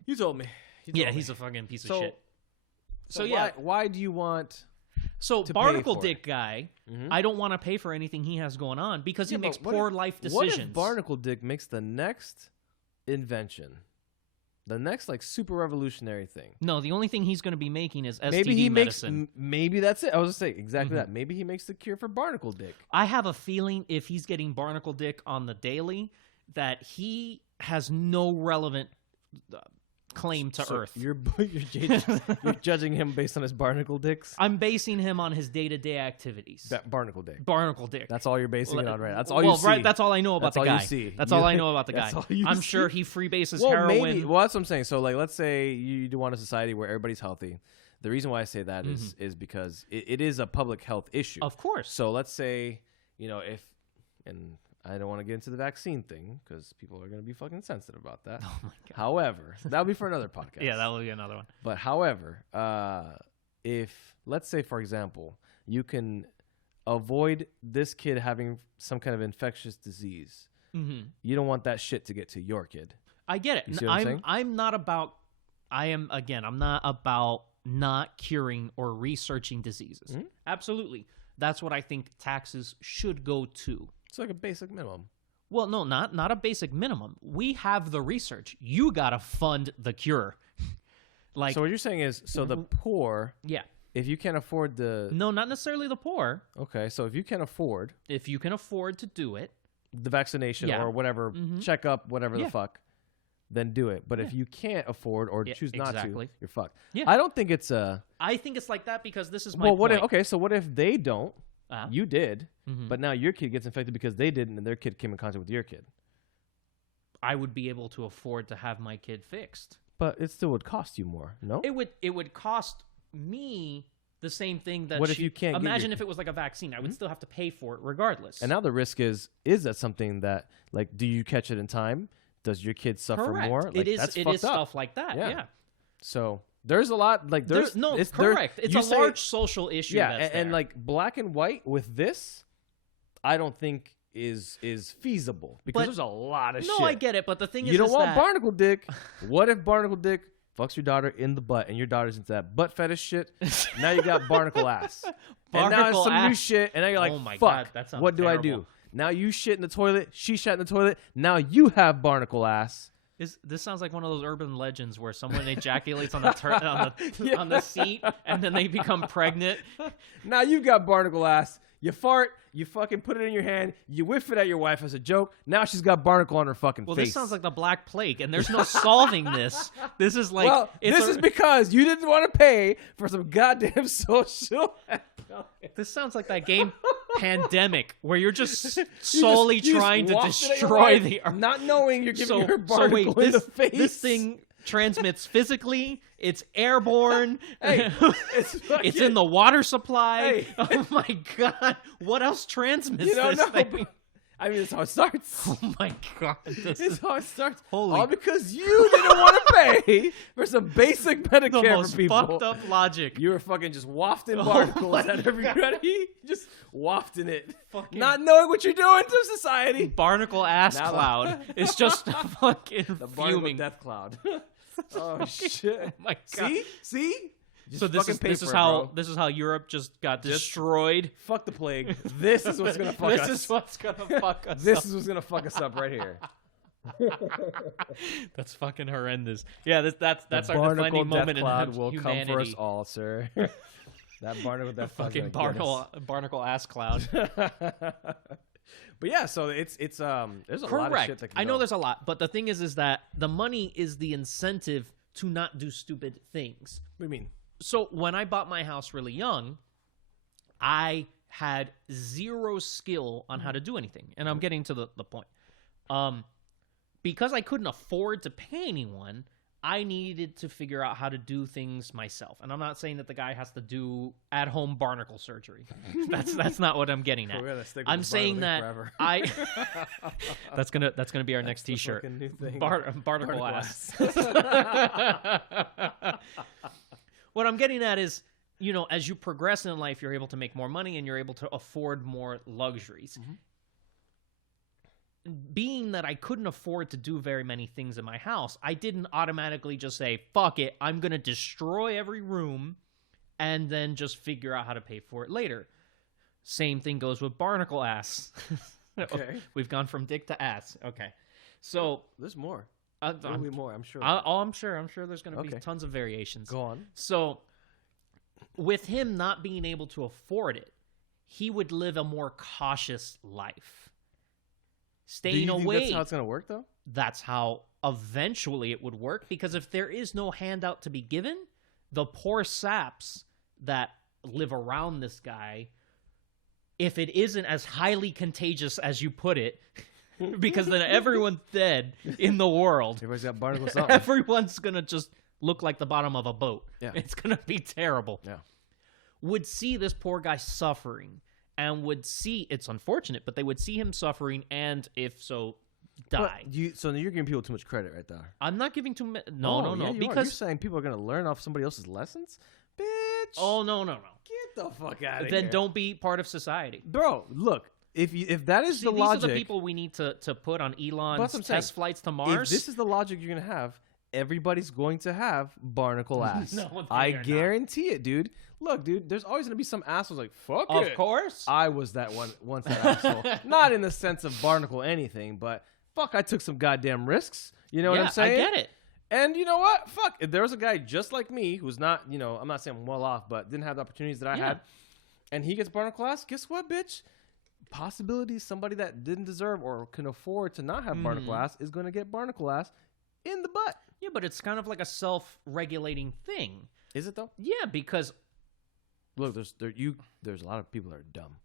You told me. He's a fucking piece of shit. So why do you want... So Barnacle Dick guy, I don't want to pay for anything he has going on because he makes poor life decisions. What if Barnacle Dick makes the next invention The next like super revolutionary thing. No, the only thing he's going to be making is STD Maybe he medicine. makes. Maybe that's it. I was gonna say exactly that. Maybe he makes the cure for barnacle dick. I have a feeling if he's getting barnacle dick on the daily, that he has no relevant claim to Earth. You're judging him based on his barnacle dicks. I'm basing him on his day-to-day activities. That barnacle dick. Barnacle dick. That's all you're basing it on, right? That's all you see. Right, that's all I know about That's the all guy. you see. That's all I know about the guy. I'm see. sure he freebases Well, heroin. maybe. Well, that's what I'm saying. So, like, let's say you do want a society where everybody's healthy. The reason why I say that is because it is a public health issue. Of course. So let's say, if, and I don't want to get into the vaccine thing because people are going to be fucking sensitive about that. Oh my God. However, that'll be for another podcast. Yeah, that will be another one. But however, if, let's say, for example, you can avoid this kid having some kind of infectious disease, you don't want that shit to get to your kid. I get it. You see what I'm saying? I'm not about not curing or researching diseases. Absolutely. That's what I think taxes should go to. It's like a basic minimum. Well, no, not a basic minimum. We have the research. You got to fund the cure. Like, so what you're saying is, so the poor, yeah. if you can't afford No, not necessarily the poor. Okay, so if you can afford to do it, the vaccination or whatever, checkup, whatever the fuck, then do it. But if you can't afford or choose not to, you're fucked. Yeah. I don't think it's I think it's like that because this is my point. What if, so what if they don't? You did, Mm-hmm. but now your kid gets infected because they didn't, and their kid came in contact with your kid. I would be able to afford to have my kid fixed. But it still would cost you more, no? It would cost me the same thing that What if you can't imagine if it was like a vaccine. I would still have to pay for it regardless. And now the risk is that something that, like, do you catch it in time? Does your kid suffer Correct. more? Like, It is that's it fucked is up. stuff like that. Yeah. So there's a lot, like, there's correct. It's a large social issue. Yeah, that's and there. like black and white with this, I don't think is feasible because there's a lot of shit. No, I get it, but the thing is, you don't want that... barnacle dick. What if barnacle dick fucks your daughter in the butt and your daughter's into that butt fetish shit? Now you got barnacle ass. And now it's some new shit, and now you're like, oh my fuck, God, that sounds what do terrible. I do? Now you shit in the toilet, she shat in the toilet, now you have barnacle ass. This sounds like one of those urban legends where someone ejaculates on the on the seat and then they become pregnant. Now you got barnacle ass. You fart, you fucking put it in your hand, you whiff it at your wife as a joke. Now she's got barnacle on her fucking face. Well, this sounds like the Black Plague, and there's no solving this. This is like... Well, this is because you didn't want to pay for some goddamn social... This sounds like that game Pandemic, where you're just solely trying to destroy the Earth. Not knowing you're giving her barnacle in the face. This thing transmits physically. It's airborne. Hey, it's in the water supply. Hey. Oh my God! What else transmits this thing? I mean, that's how it starts. Oh my God! This is how it starts. Holy! All because you didn't want to pay for some basic Medicare the most for people. Fucked up logic. You were fucking just wafting barnacles at everybody. Just wafting it. Fucking not knowing what you're doing to society. Barnacle ass cloud is just fucking the fuming. Barnacle death cloud. Oh shit! Oh my God! See? Just so this is how Europe just got destroyed. Fuck the plague. This is what's gonna fuck us. This is what's gonna fuck us. This is what's gonna fuck us up right here. That's fucking horrendous. Yeah, that's our defining moment in cloud will humanity. come for us all, sir. That barnacle death cloud. Fucking barnacle ass cloud. But yeah, so it's there's a lot of shit that can I know go. there's a lot, but the thing is that the money is the incentive to not do stupid things. What do you mean? So when I bought my house really young, I had zero skill on how to do anything. And I'm getting to the point. Because I couldn't afford to pay anyone, I needed to figure out how to do things myself. And I'm not saying that the guy has to do at-home barnacle surgery. That's not what I'm getting at. I'm saying that forever. That's gonna be our next T-shirt. New thing. Barnacle ass. What I'm getting at is, as you progress in life, you're able to make more money and you're able to afford more luxuries. Mm-hmm. Being that I couldn't afford to do very many things in my house, I didn't automatically just say, fuck it, I'm going to destroy every room and then just figure out how to pay for it later. Same thing goes with barnacle ass. Okay. We've gone from dick to ass. Okay. So there's more. There'll be more, I'm sure. I'm sure there's going to be tons of variations. Go on. So, with him not being able to afford it, he would live a more cautious life. Staying away. That's how it's going to work, though? That's how eventually it would work, because if there is no handout to be given, the poor saps that live around this guy, if it isn't as highly contagious as you put it, because then everyone's dead in the world. Everybody's got barnacle something. Everyone's going to just look like the bottom of a boat. Yeah. It's going to be terrible. Yeah. Would see this poor guy suffering, and would see, it's unfortunate, but they would see him suffering, and if so, die. So you're giving people too much credit right there. I'm not giving too much. No. Yeah, because you're saying people are going to learn off somebody else's lessons? Bitch. Oh, no. Get the fuck out of here. Then don't be part of society. Bro, look. If that is the these logic, are the people we need to put on Elon's test flights to Mars. If this is the logic you're gonna have, everybody's going to have barnacle ass. No, I guarantee it, dude. Look, dude, there's always gonna be some assholes like fuck it. Of course, I was that one once. That asshole, not in the sense of barnacle anything, but fuck, I took some goddamn risks. You know what I'm saying? I get it. And you know what? Fuck, if there was a guy just like me who's not, I'm not saying I'm well off, but didn't have the opportunities that I had, and he gets barnacle ass, guess what, bitch? Possibility somebody that didn't deserve or can afford to not have barnacle ass is going to get barnacle ass in the butt. Yeah, but it's kind of like a self-regulating thing. Is it though? Yeah, because look, there's a lot of people that are dumb.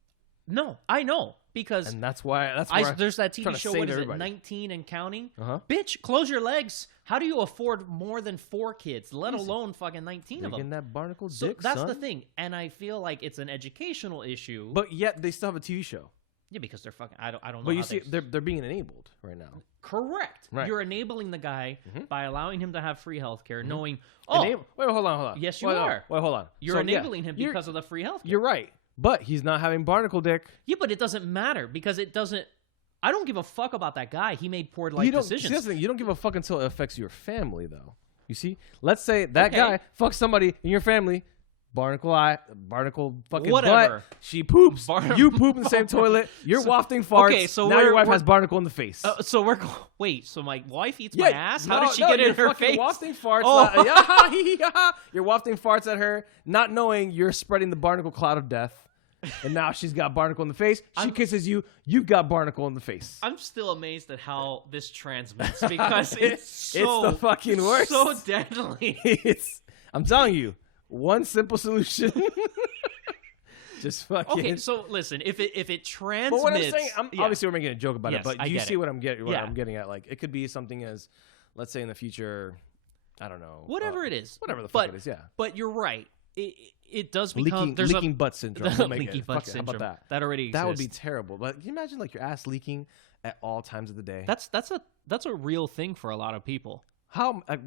No, I know, because and that's why there's that TV show. What is it? 19 and counting. Bitch, close your legs. How do you afford more than 4 kids, let alone fucking 19 of them? Getting that barnacle dick, so that's son. the thing, and I feel like it's an educational issue. But yet they still have a TV show. Yeah, because they're fucking. I don't know. But you see, they're being enabled right now. Correct. Right. You're enabling the guy by allowing him to have free healthcare, knowing. Wait, hold on. Yes, you are. Wait, hold on. You're enabling him because of the free healthcare. You're right, but he's not having barnacle dick. Yeah, but it doesn't matter because it doesn't. I don't give a fuck about that guy. He made poor life decisions. See, that's the thing. You don't give a fuck until it affects your family, though. You see? Let's say that guy fucks somebody in your family. Barnacle fucking whatever. Butt. She poops. You poop in the same toilet. You're wafting farts. Okay, so now your wife has barnacle in the face. So my wife eats my ass? How did she get in her face? Wafting farts. You're wafting farts at her, not knowing you're spreading the barnacle cloud of death. And now she's got barnacle in the face. She kisses you. You've got barnacle in the face. I'm still amazed at how this transmits because it's the fucking worst. So deadly. I'm telling you, one simple solution. Just fucking. Okay, so listen, if it transmits. But what I'm saying, obviously we're making a joke about it, but you see what I'm getting? I'm getting at, like, it could be something as, let's say in the future, I don't know, whatever it is, whatever the fuck it is. Yeah. But you're right. It does become leaking butt syndrome. Leaky butt syndrome. How about that? That already exists. That would be terrible. But can you imagine like your ass leaking at all times of the day? That's a real thing for a lot of people.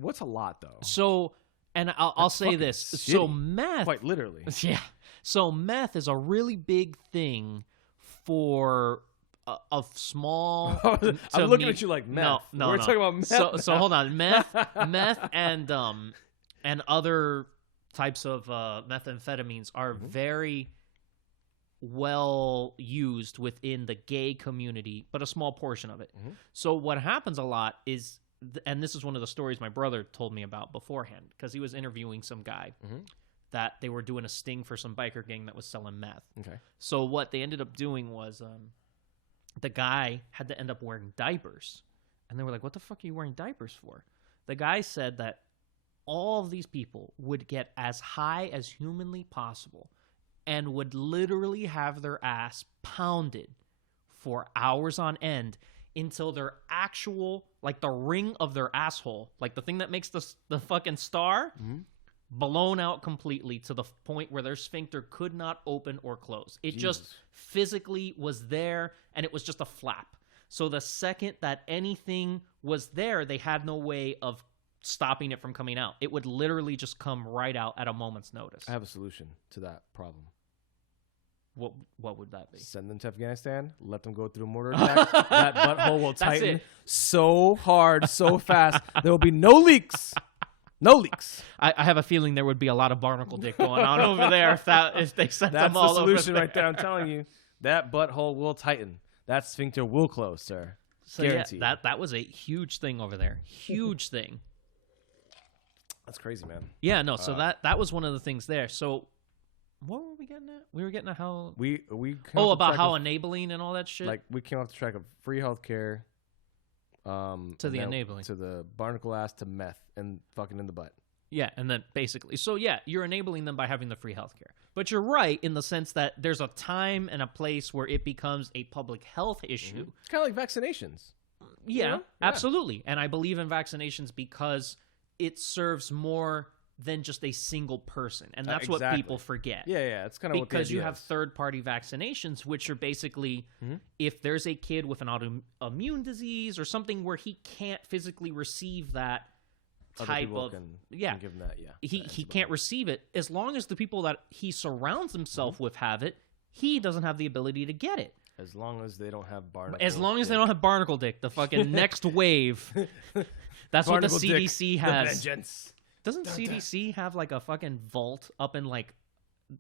What's a lot though? So, and I'll say this. Shitty. So meth, quite literally. Yeah. So meth is a really big thing for a small. I'm looking at you like meth. No, we're talking about meth. So hold on, meth, and other types of methamphetamines are very well used within the gay community, but a small portion of it. So what happens a lot is, and this is one of the stories my brother told me about beforehand, because he was interviewing some guy that they were doing a sting for some biker gang that was selling meth. Okay. So what they ended up doing was the guy had to end up wearing diapers. And they were like, what the fuck are you wearing diapers for? The guy said that all of these people would get as high as humanly possible and would literally have their ass pounded for hours on end until their actual, like the ring of their asshole, like the thing that makes the fucking star, blown out completely to the point where their sphincter could not open or close. It just physically was there, and it was just a flap. So the second that anything was there, they had no way of stopping it from coming out. It would literally just come right out at a moment's notice. I have a solution to that problem. What would that be? Send them to Afghanistan. Let them go through a mortar attack. That butthole will tighten so hard, so fast. There will be no leaks. No leaks. I have a feeling there would be a lot of barnacle dick going on over there if they sent them all over. That's the solution right there. I'm telling you. That butthole will tighten. That sphincter will close, sir. So Guaranteed. yeah, that was a huge thing over there. Huge thing. That's crazy, man. Yeah, no. So that was one of the things there. So what were we getting at? We were getting at how We about how enabling and all that shit. like we came off the track of free healthcare. To the enabling. to the barnacle ass to meth and fucking in the butt. Yeah, and then basically, so yeah, you're enabling them by having the free healthcare. But you're right in the sense that there's a time and a place where it becomes a public health issue. It's kind of like vaccinations. Yeah, Yeah. absolutely. And I believe in vaccinations because it serves more than just a single person. And that's what Exactly. people forget. Yeah. It's kind of Because you have third-party vaccinations, which are basically if there's a kid with an autoimmune disease or something where he can't physically receive that type of can yeah give him that. Yeah, he can't receive it as long as the people that he surrounds himself with have it. He doesn't have the ability to get it. As long as they don't have barnacle. As long as they don't have barnacle dick, the fucking next wave. That's what the Barnacle dick, CDC the has. vengeance. Doesn't CDC have like a fucking vault up in like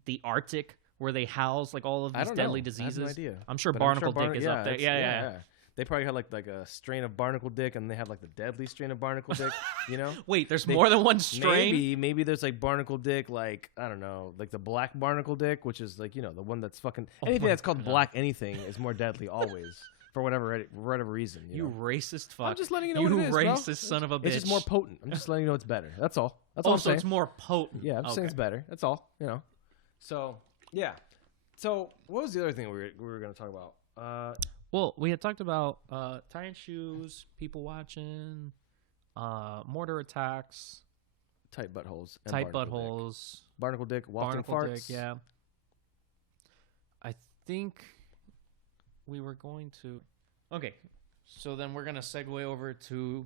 the Arctic where they house like all of I these don't deadly know. diseases? I have no idea. I'm sure But barnacle dick is up there. it's- Yeah. They probably had like a strain of barnacle dick, and they have like the deadly strain of barnacle dick. You know. Wait, there's more than one strain? Maybe there's like barnacle dick, like I don't know, like the black barnacle dick, which is like the one that's fucking anything my that's called God. black anything is more deadly always for whatever reason. You know? racist fuck. I'm just letting you know You what it is, bro. racist son of a bitch. It's just more potent. I'm just letting you know it's better. That's all. That's all I'm so saying. it's more potent. Yeah, I'm just saying it's better. That's all. So yeah. So what was the other thing we were going to talk about? Well, we had talked about tying shoes, people watching, mortar attacks, Tight buttholes. And tight barnacle dick. buttholes, Barnacle dick. Wafting barnacle farts. dick. Yeah. I think we were going to. Okay, so then we're gonna segue over to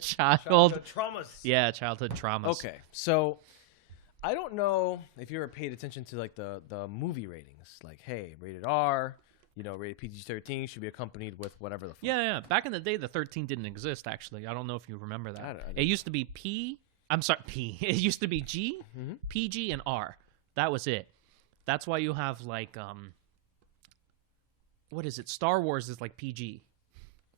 childhood traumas. Yeah, childhood traumas. Okay, so I don't know if you ever paid attention to like the movie ratings. Like, hey, rated R, rated PG-13 should be accompanied with whatever the fuck. Yeah. Back in the day, the 13 didn't exist. Actually, I don't know if you remember that. I don't- It used to be P. I'm sorry, P. It used to be G, PG, and R. That was it. That's why you have like what is it? Star Wars is like PG,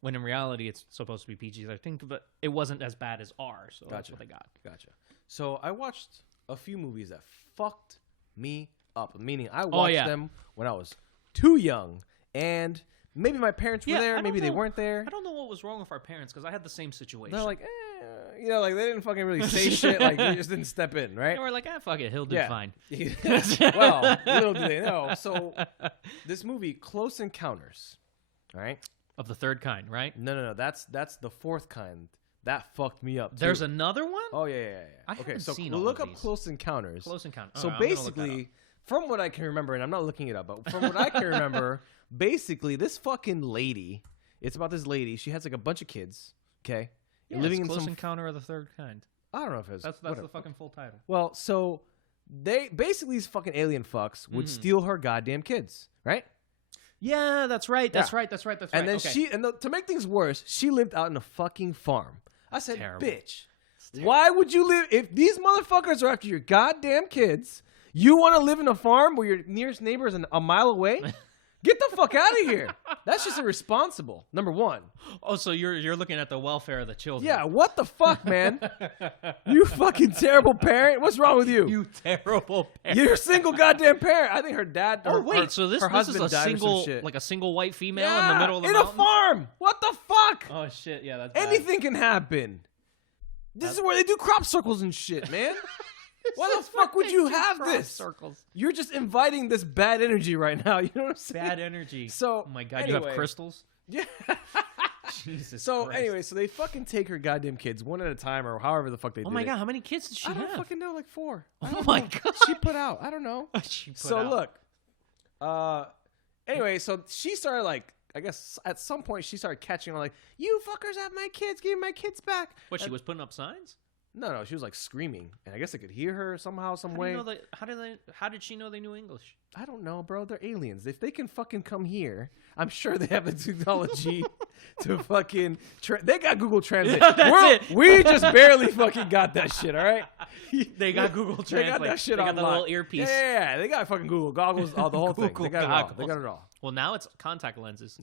when in reality it's supposed to be PG-13. But it wasn't as bad as R, so that's what they got. Gotcha. So I watched a few movies that fucked me up. Meaning I watched them when I was too young, and maybe my parents were there, maybe they weren't there. I don't know what was wrong with our parents because I had the same situation. They're like, like they didn't fucking really say shit. Like they just didn't step in, right? They were like, fuck it, he'll do fine. Well, little do they know. So this movie, Close Encounters, all right? Of the third kind, right? No. That's the fourth kind. That fucked me up. Too. There's another one? Oh yeah. I Okay, haven't so seen we'll all look of up these. Close Encounters. Close Encounter. So I'm gonna look that up. basically, from what I can remember, and I'm not looking it up, but from what I can remember, basically this fucking lady. It's about this lady. She has like a bunch of kids. Okay, Yeah, living it's in Close some. Encounter of the Third Kind. I don't know if it's That's whatever. the fucking full title. Well, so they basically these fucking alien fucks would steal her goddamn kids, right? Yeah, that's right. That's Yeah. right. That's right. That's And right. then to make things worse, she lived out in a fucking farm. I said, Terrible. bitch, why would you live if these motherfuckers are after your goddamn kids? You want to live in a farm where your nearest neighbor is a mile away? Get the fuck out of here. That's just irresponsible. Number one. Oh, so you're looking at the welfare of the children. Yeah, what the fuck, man? You fucking terrible parent. What's wrong with you? You terrible parent. You're a single goddamn parent. I think her dad. Oh wait, so this her is husband a died or some single shit. like a single white female in the middle of the in mountains? a farm. What the fuck? Oh shit, yeah, that's bad. Anything can happen. This is where they do crop circles and shit, man. Why the fuck would you have this? Circles. You're just inviting this bad energy right now. You know what I'm saying? Bad energy. So, oh my god, you anyway. have crystals? Yeah. Jesus. So Christ. anyway, so they fucking take her goddamn kids one at a time or however the fuck they Oh did my it. god, how many kids did she I don't have? fucking know, like 4. I Oh don't my know. god. She put out. I don't know. She put So out. look. Anyway, so she started like. I guess at some point she started catching on like, you fuckers have my kids, give me my kids back. What, she was putting up signs? No, she was like screaming, and I guess I could hear her somehow, some way. How did she know they knew English? I don't know, bro. They're aliens. If they can fucking come here, I'm sure they have the technology to fucking. They got Google Translate. We just barely fucking got that shit. All right. They got Google Translate. They got that shit. They got online. the little earpiece. Yeah, they got fucking Google goggles. All the whole thing. They got goggles. it all. They got it all. Well, now it's contact lenses.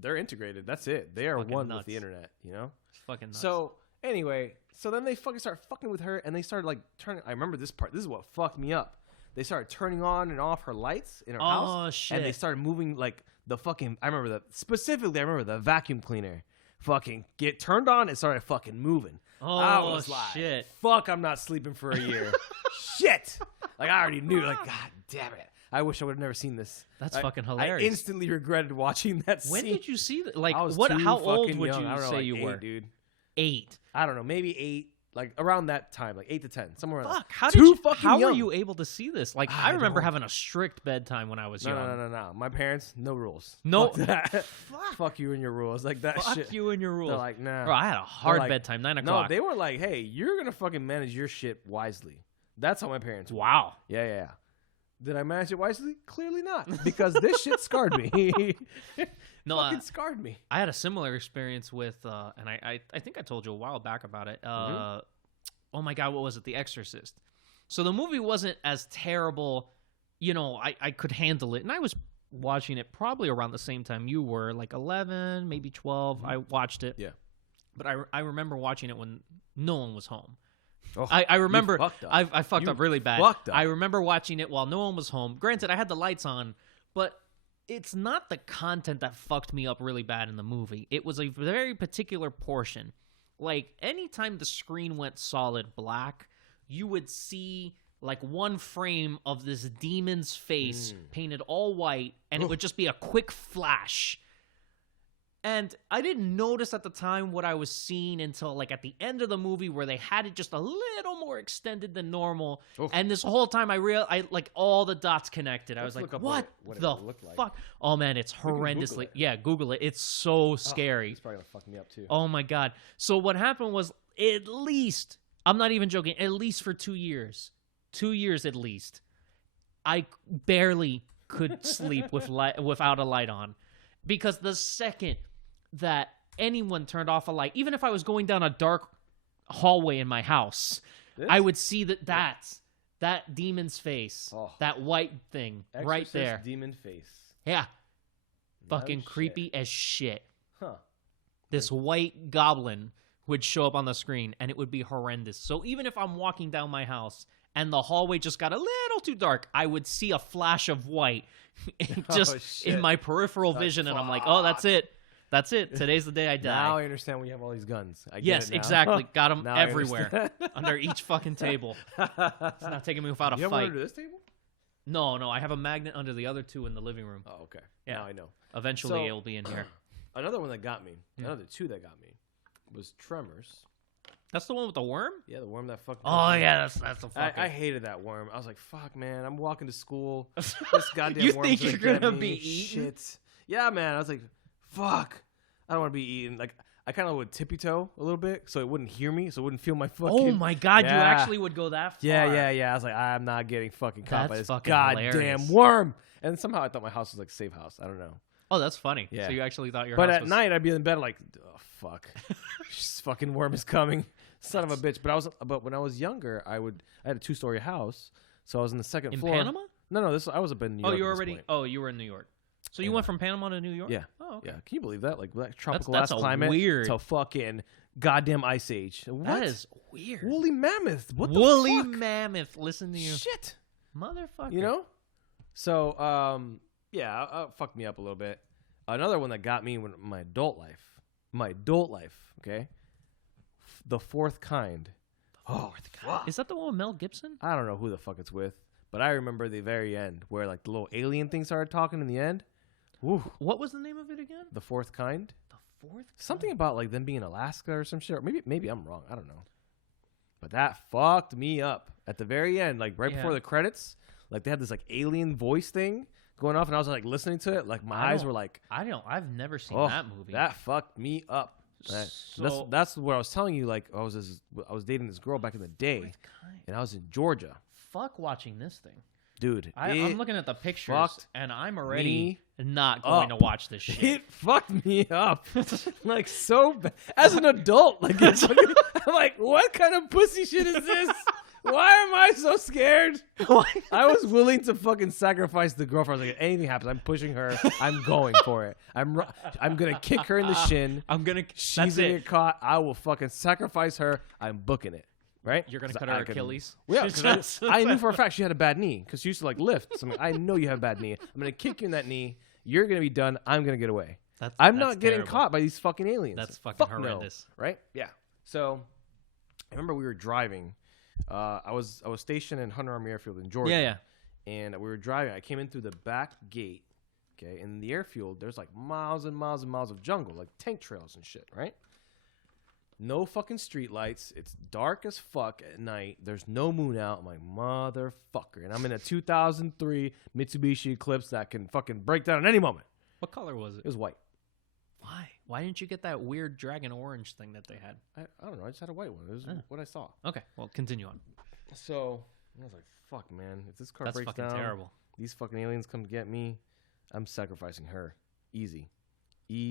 They're integrated. That's it. They are Fucking one nuts. with the internet. You know. It's fucking nuts. So anyway, then they fucking start fucking with her, and they started like turning. I remember this part. This is what fucked me up. They started turning on and off her lights in her house. Oh shit! And they started moving like the fucking. I remember the vacuum cleaner. Fucking get turned on. It started fucking moving. Oh I was like, shit! Fuck! I'm not sleeping for a year. Shit! Like I already knew. Like God damn it! I wish I would have never seen this. That's fucking hilarious. I instantly regretted watching that scene. When did you see that? Like, I was what? too How old fucking would young. you I don't know, say like you 8, were? dude? 8. I don't know, maybe 8, like around that time, like 8 to 10, somewhere around. Fuck! How Too did you? fucking How young. were you able to see this? Like, I I remember don't- having a strict bedtime when I was young. No. My parents, no rules. No. Fuck that. Fuck you and your rules, like that Fuck shit. you and your rules. They're like, nah. Bro, I had a hard like, bedtime, 9 No, o'clock. they were like, hey, you're gonna fucking manage your shit wisely. That's how my parents were. Wow. Yeah. Did I manage it wisely? Clearly not, because this shit scarred me. No, Fucking scarred me. I had a similar experience with, and I think I told you a while back about it. Oh my God, what was it? The Exorcist. So the movie wasn't as terrible. You know, I could handle it. And I was watching it probably around the same time you were, like 11, maybe 12. I watched it. Yeah. But I remember watching it when no one was home. Oh, I remember you fucked up. I fucked up really bad. Fucked up. I remember watching it while no one was home. Granted, I had the lights on, but it's not the content that fucked me up really bad in the movie. It was a very particular portion. Like, anytime the screen went solid black, you would see like one frame of this demon's face painted all white, and it would just be a quick flash. And I didn't notice at the time what I was seeing until like at the end of the movie where they had it just a little more extended than normal. Oof. And this whole time I like all the dots connected. I was Let's like, look up what it the looked like. fuck? Oh man, it's can Google horrendously. it. Yeah, Google it. It's so scary. It's probably gonna fuck me up too. Oh my God. So what happened was, at least, I'm not even joking, at least for 2 years. 2 years at least. I barely could sleep without a light on. Because the second that anyone turned off a light, even if I was going down a dark hallway in my house, I would see that demon's face, that white thing right Exorcist there. demon face. Yeah. No Fucking shit. creepy as shit. Huh. This white goblin would show up on the screen, and it would be horrendous. So even if I'm walking down my house and the hallway just got a little too dark, I would see a flash of white just in my peripheral vision, and I'm like, oh, that's it. That's it. Today's the day I die. Now I understand why you have all these guns. I get Yes, it now. exactly. Got them Now I everywhere. understand. Under each fucking table. It's not taking me without a You have one fight. under this table? No, I have a magnet under the other two in the living room. Oh, okay. Yeah. Now I know. Eventually, So- it'll be in here. Another one that got me, another two that got me, was Tremors. That's the one with the worm? Yeah, the worm that fucked me Oh, up. yeah, that's a fucking... I hated that worm. I was like, fuck, man. I'm walking to school. This goddamn You worm's think you're get gonna me. be eaten? Shit. Yeah, man. I was like, fuck. I don't want to be eaten. Like, I kind of would tippy toe a little bit so it wouldn't hear me, so it wouldn't feel my fucking... Oh, my God. You Yeah. actually would go that far? Yeah. I was like, I'm not getting fucking caught by That's this fucking goddamn hilarious. worm. And somehow I thought my house was like a safe house. I don't know. Oh, that's funny. Yeah. So you actually thought your But house at was... night, I'd be in bed like, oh, fuck. This fucking worm is coming. Son of a bitch. But when I was younger, I had a 2-story house. So I was in the second In floor. Panama? No, I was up in New York. Oh, you at this already... point. Oh, you were in New York. So you Yeah. went from Panama to New York? Yeah. Oh, okay. Yeah. Can you believe that? Like that tropical that's ass a climate weird- to fucking goddamn ice age. What? That is weird. Woolly mammoth. What the Woolly fuck? mammoth. Listen to you. Shit. Motherfucker. You know? So, yeah, fucked me up a little bit. Another one that got me in my adult life, okay? The Fourth Kind. Oh, fuck. Is that the one with Mel Gibson? I don't know who the fuck it's with, but I remember the very end where like the little alien thing started talking in the end. Woo. What was the name of it again? The Fourth Kind. The Fourth? Something about like them being in Alaska or some shit. Or maybe I'm wrong. I don't know. But that fucked me up at the very end, like right before the credits. Like they had this like alien voice thing going off, and I was like listening to it. Like my eyes were like, I've never seen oh, that movie. that fucked me up. That's what I was telling you. Like I was dating this girl back in the day, and I was in Georgia. Fuck watching this thing. Dude, I'm looking at the pictures, and I'm already not going to watch this shit. It fucked me up, like so bad. As an adult, like I'm like, what kind of pussy shit is this? Why am I so scared? I was willing to fucking sacrifice the girlfriend. I was like, if anything happens, I'm pushing her. I'm going for it. I'm gonna kick her in the shin. She's gonna get caught. I will fucking sacrifice her. I'm booking it. Right? You're going to cut her Achilles? Yeah, because I knew for a fact she had a bad knee because she used to like lift. So I know you have a bad knee. I'm going to kick you in that knee. You're going to be done. I'm going to get away. I'm not getting caught by these fucking aliens. That's fucking horrendous. No, right? Yeah. So I remember we were driving. I was stationed in Hunter Army Airfield in Georgia. Yeah. And we were driving. I came in through the back gate. Okay. In the airfield, there's like miles and miles and miles of jungle, like tank trails and shit, right? No fucking street lights. It's dark as fuck at night. There's no moon out. I'm like, motherfucker. And I'm in a 2003 Mitsubishi Eclipse that can fucking break down at any moment. What color was it? It was white. Why? Why didn't you get that weird dragon orange thing that they had? I don't know. I just had a white one. It was what I saw. Okay. Well, continue on. So I was like, fuck, man. If this car breaks down, that's fucking terrible. These fucking aliens come to get me. I'm sacrificing her. Easy.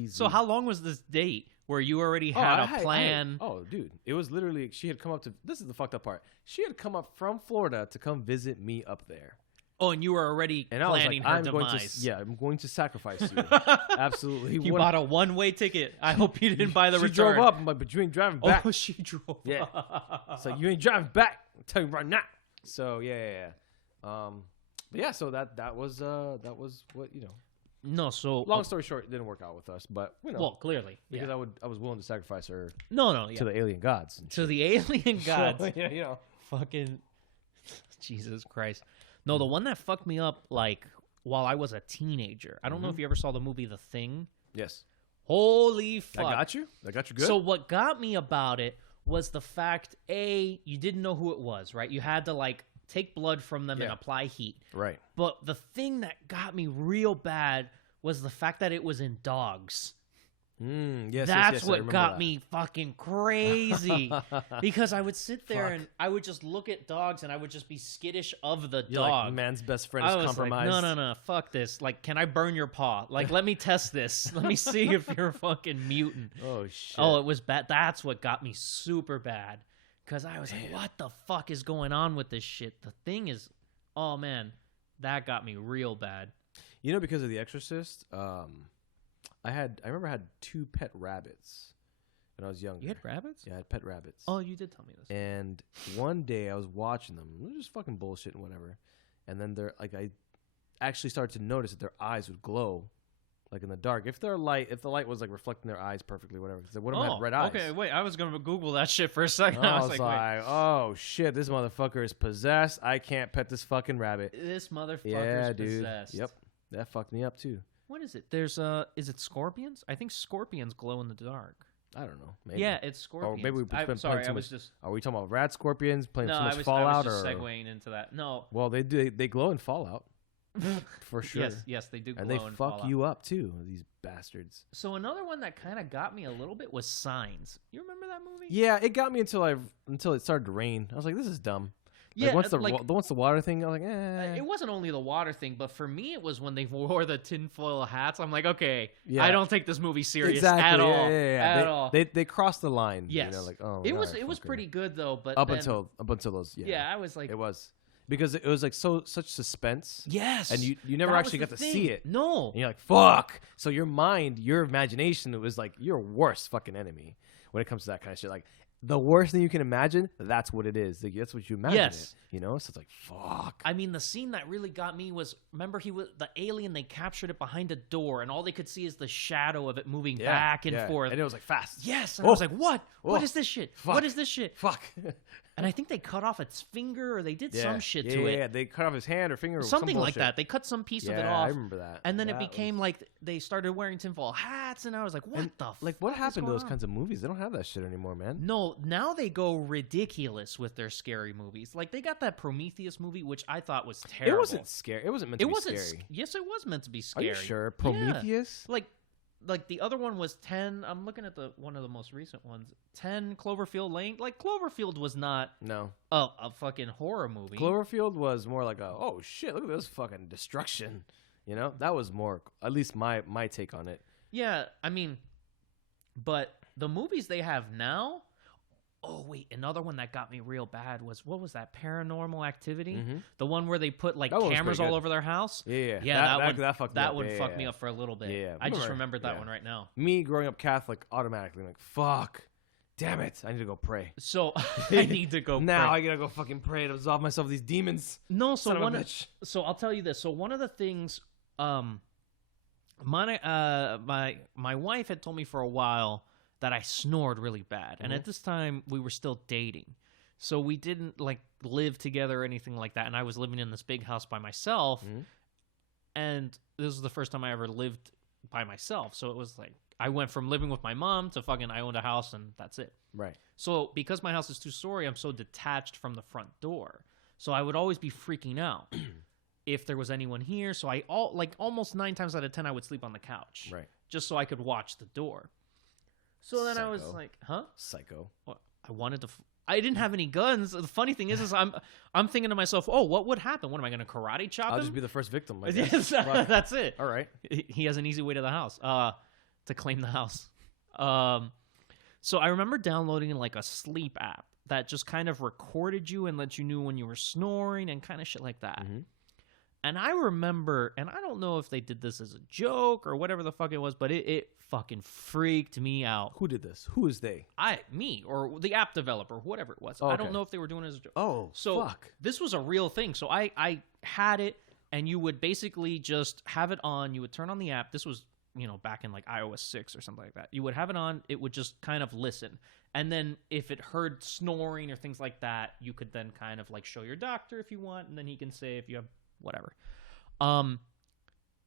So how long was this date where you already had a plan? Dude. It was literally, she had come up to, this is the fucked up part. She had come up from Florida to come visit me up there. Oh, and you were already planning her demise. I'm going to sacrifice you. Absolutely. You bought a one-way ticket. I hope you didn't buy the return. She drove up. I'm like, but you ain't driving back. Oh, she drove up. So you ain't driving back. I'll tell you right now. So, yeah. But yeah, so that was what, you know. No, so long story short, it didn't work out with us, but you know, well, clearly, because I was willing to sacrifice her. No, to the alien gods. To the alien gods. So, yeah, you know, fucking Jesus Christ. No, the one that fucked me up, like while I was a teenager. I don't know if you ever saw the movie The Thing. Yes. Holy fuck! That got you good. So what got me about it was the fact, you didn't know who it was, right? You had to like take blood from them and apply heat. Right. But the thing that got me real bad was the fact that it was in dogs. Yes, That's what got me fucking crazy. Because I would sit there and I would just look at dogs and I would just be skittish of the dog. Like, man's best friend is compromised. Like, no, fuck this. Like, can I burn your paw? Like, let me test this. Let me see if you're a fucking mutant. Oh, shit. Oh, it was bad. That's what got me super bad. Because I was like, what the fuck is going on with this shit? The Thing is, oh, man, that got me real bad. You know, because of The Exorcist, I remember I had 2 pet rabbits when I was younger. You had rabbits? Yeah, I had pet rabbits. Oh, you did tell me this. And one day I was watching them. It was just fucking bullshit and whatever. And then I actually started to notice that their eyes would glow. Like in the dark, if the light was like reflecting their eyes perfectly, whatever. Because one of them had red eyes. Okay, wait. I was gonna Google that shit for a second. I was like, oh shit, this motherfucker is possessed. I can't pet this fucking rabbit. This motherfucker's possessed. Yep, that fucked me up too. What is it? There's is it scorpions? I think scorpions glow in the dark. I don't know. Maybe. Yeah, it's scorpions. Or maybe we've been sorry, I was just. Are we talking about rat scorpions playing too much I Fallout? was just segueing into that. No. Well, they do. They glow in Fallout. For sure. Yes, they do glow and they in fuck Fallout. you up too, these bastards. So another one that kind of got me a little bit was Signs. You remember that movie? Yeah, it got me until it started to rain. I was like, this is dumb. Yeah, once the water thing, I was like, It wasn't only the water thing, but for me, it was when they wore the tinfoil hats. I'm like, okay, yeah. I don't take this movie serious at all. At all. They crossed the line. Yes, you know, like, oh, it was pretty good though. But up until those, yeah, I was like, it was. Because it was like such suspense. Yes. And you never actually got to see it. No. And you're like, fuck. So your mind, your imagination, it was like your worst fucking enemy when it comes to that kind of shit. Like the worst thing you can imagine, that's what it is. Like, that's what you imagine it. You know? So it's like, fuck. I mean, the scene that really got me was, remember the alien, they captured it behind a door and all they could see is the shadow of it moving back and forth. And it was like fast. Yes. And I was like, what? What is this shit? Fuck. What is this shit? Fuck. And I think they cut off its finger or they did some shit to it. Yeah, they cut off his hand or finger or something like that. They cut some piece of it off. I remember that. And then it became like they started wearing tinfoil hats and I was like, what the fuck? Like, what happened to those kinds of movies? They don't have that shit anymore, man. No, now they go ridiculous with their scary movies. Like, they got that Prometheus movie, which I thought was terrible. It wasn't scary. It wasn't meant to be scary. Yes, it was meant to be scary. Are you sure? Prometheus? Yeah. Like, like the other one was 10. I'm looking at the one of the most recent ones. 10 Cloverfield Lane. Like Cloverfield was not a fucking horror movie. Cloverfield was more like oh shit, look at this fucking destruction. You know, that was more, at least my take on it. Yeah, I mean, but the movies they have now. Oh, wait, another one that got me real bad was, what was that, Paranormal Activity? Mm-hmm. The one where they put, like, cameras all over their house? Yeah. That one fucked me up for a little bit. Yeah. I just remembered that one right now. Me growing up Catholic, automatically, like, fuck. Damn it. I need to go pray. So, I need to go now pray. I gotta go fucking pray to absolve myself of these demons. No, so I'll tell you this. So, one of the things, my wife had told me for a while that I snored really bad. And at this time, we were still dating. So we didn't, like, live together or anything like that. And I was living in this big house by myself. Mm-hmm. And this was the first time I ever lived by myself. So it was like, I went from living with my mom to fucking I owned a house and that's it. Right. So because my house is 2-story, I'm so detached from the front door. So I would always be freaking out if there was anyone here. So almost 9 times out of 10, I would sleep on the couch. Right. Just so I could watch the door. So then I was like, huh? Psycho. Well, I wanted to... I didn't have any guns. The funny thing is I'm thinking to myself, oh, what would happen? What, am I going to karate chop him? I'll just be the first victim. That's it. All right. He has an easy way to the house, to claim the house. So I remember downloading like a sleep app that just kind of recorded you and let you know when you were snoring and kind of shit like that. Mm-hmm. And I remember, and I don't know if they did this as a joke or whatever the fuck it was, but it fucking freaked me out. Who did this? Who is they? Me, or the app developer, whatever it was. Oh, okay. I don't know if they were doing it as a joke. Oh, so fuck. This was a real thing. So I had it, and you would basically just have it on. You would turn on the app. This was, back in like iOS 6 or something like that. You would have it on. It would just kind of listen. And then if it heard snoring or things like that, you could then kind of like show your doctor if you want, and then he can say if you have whatever.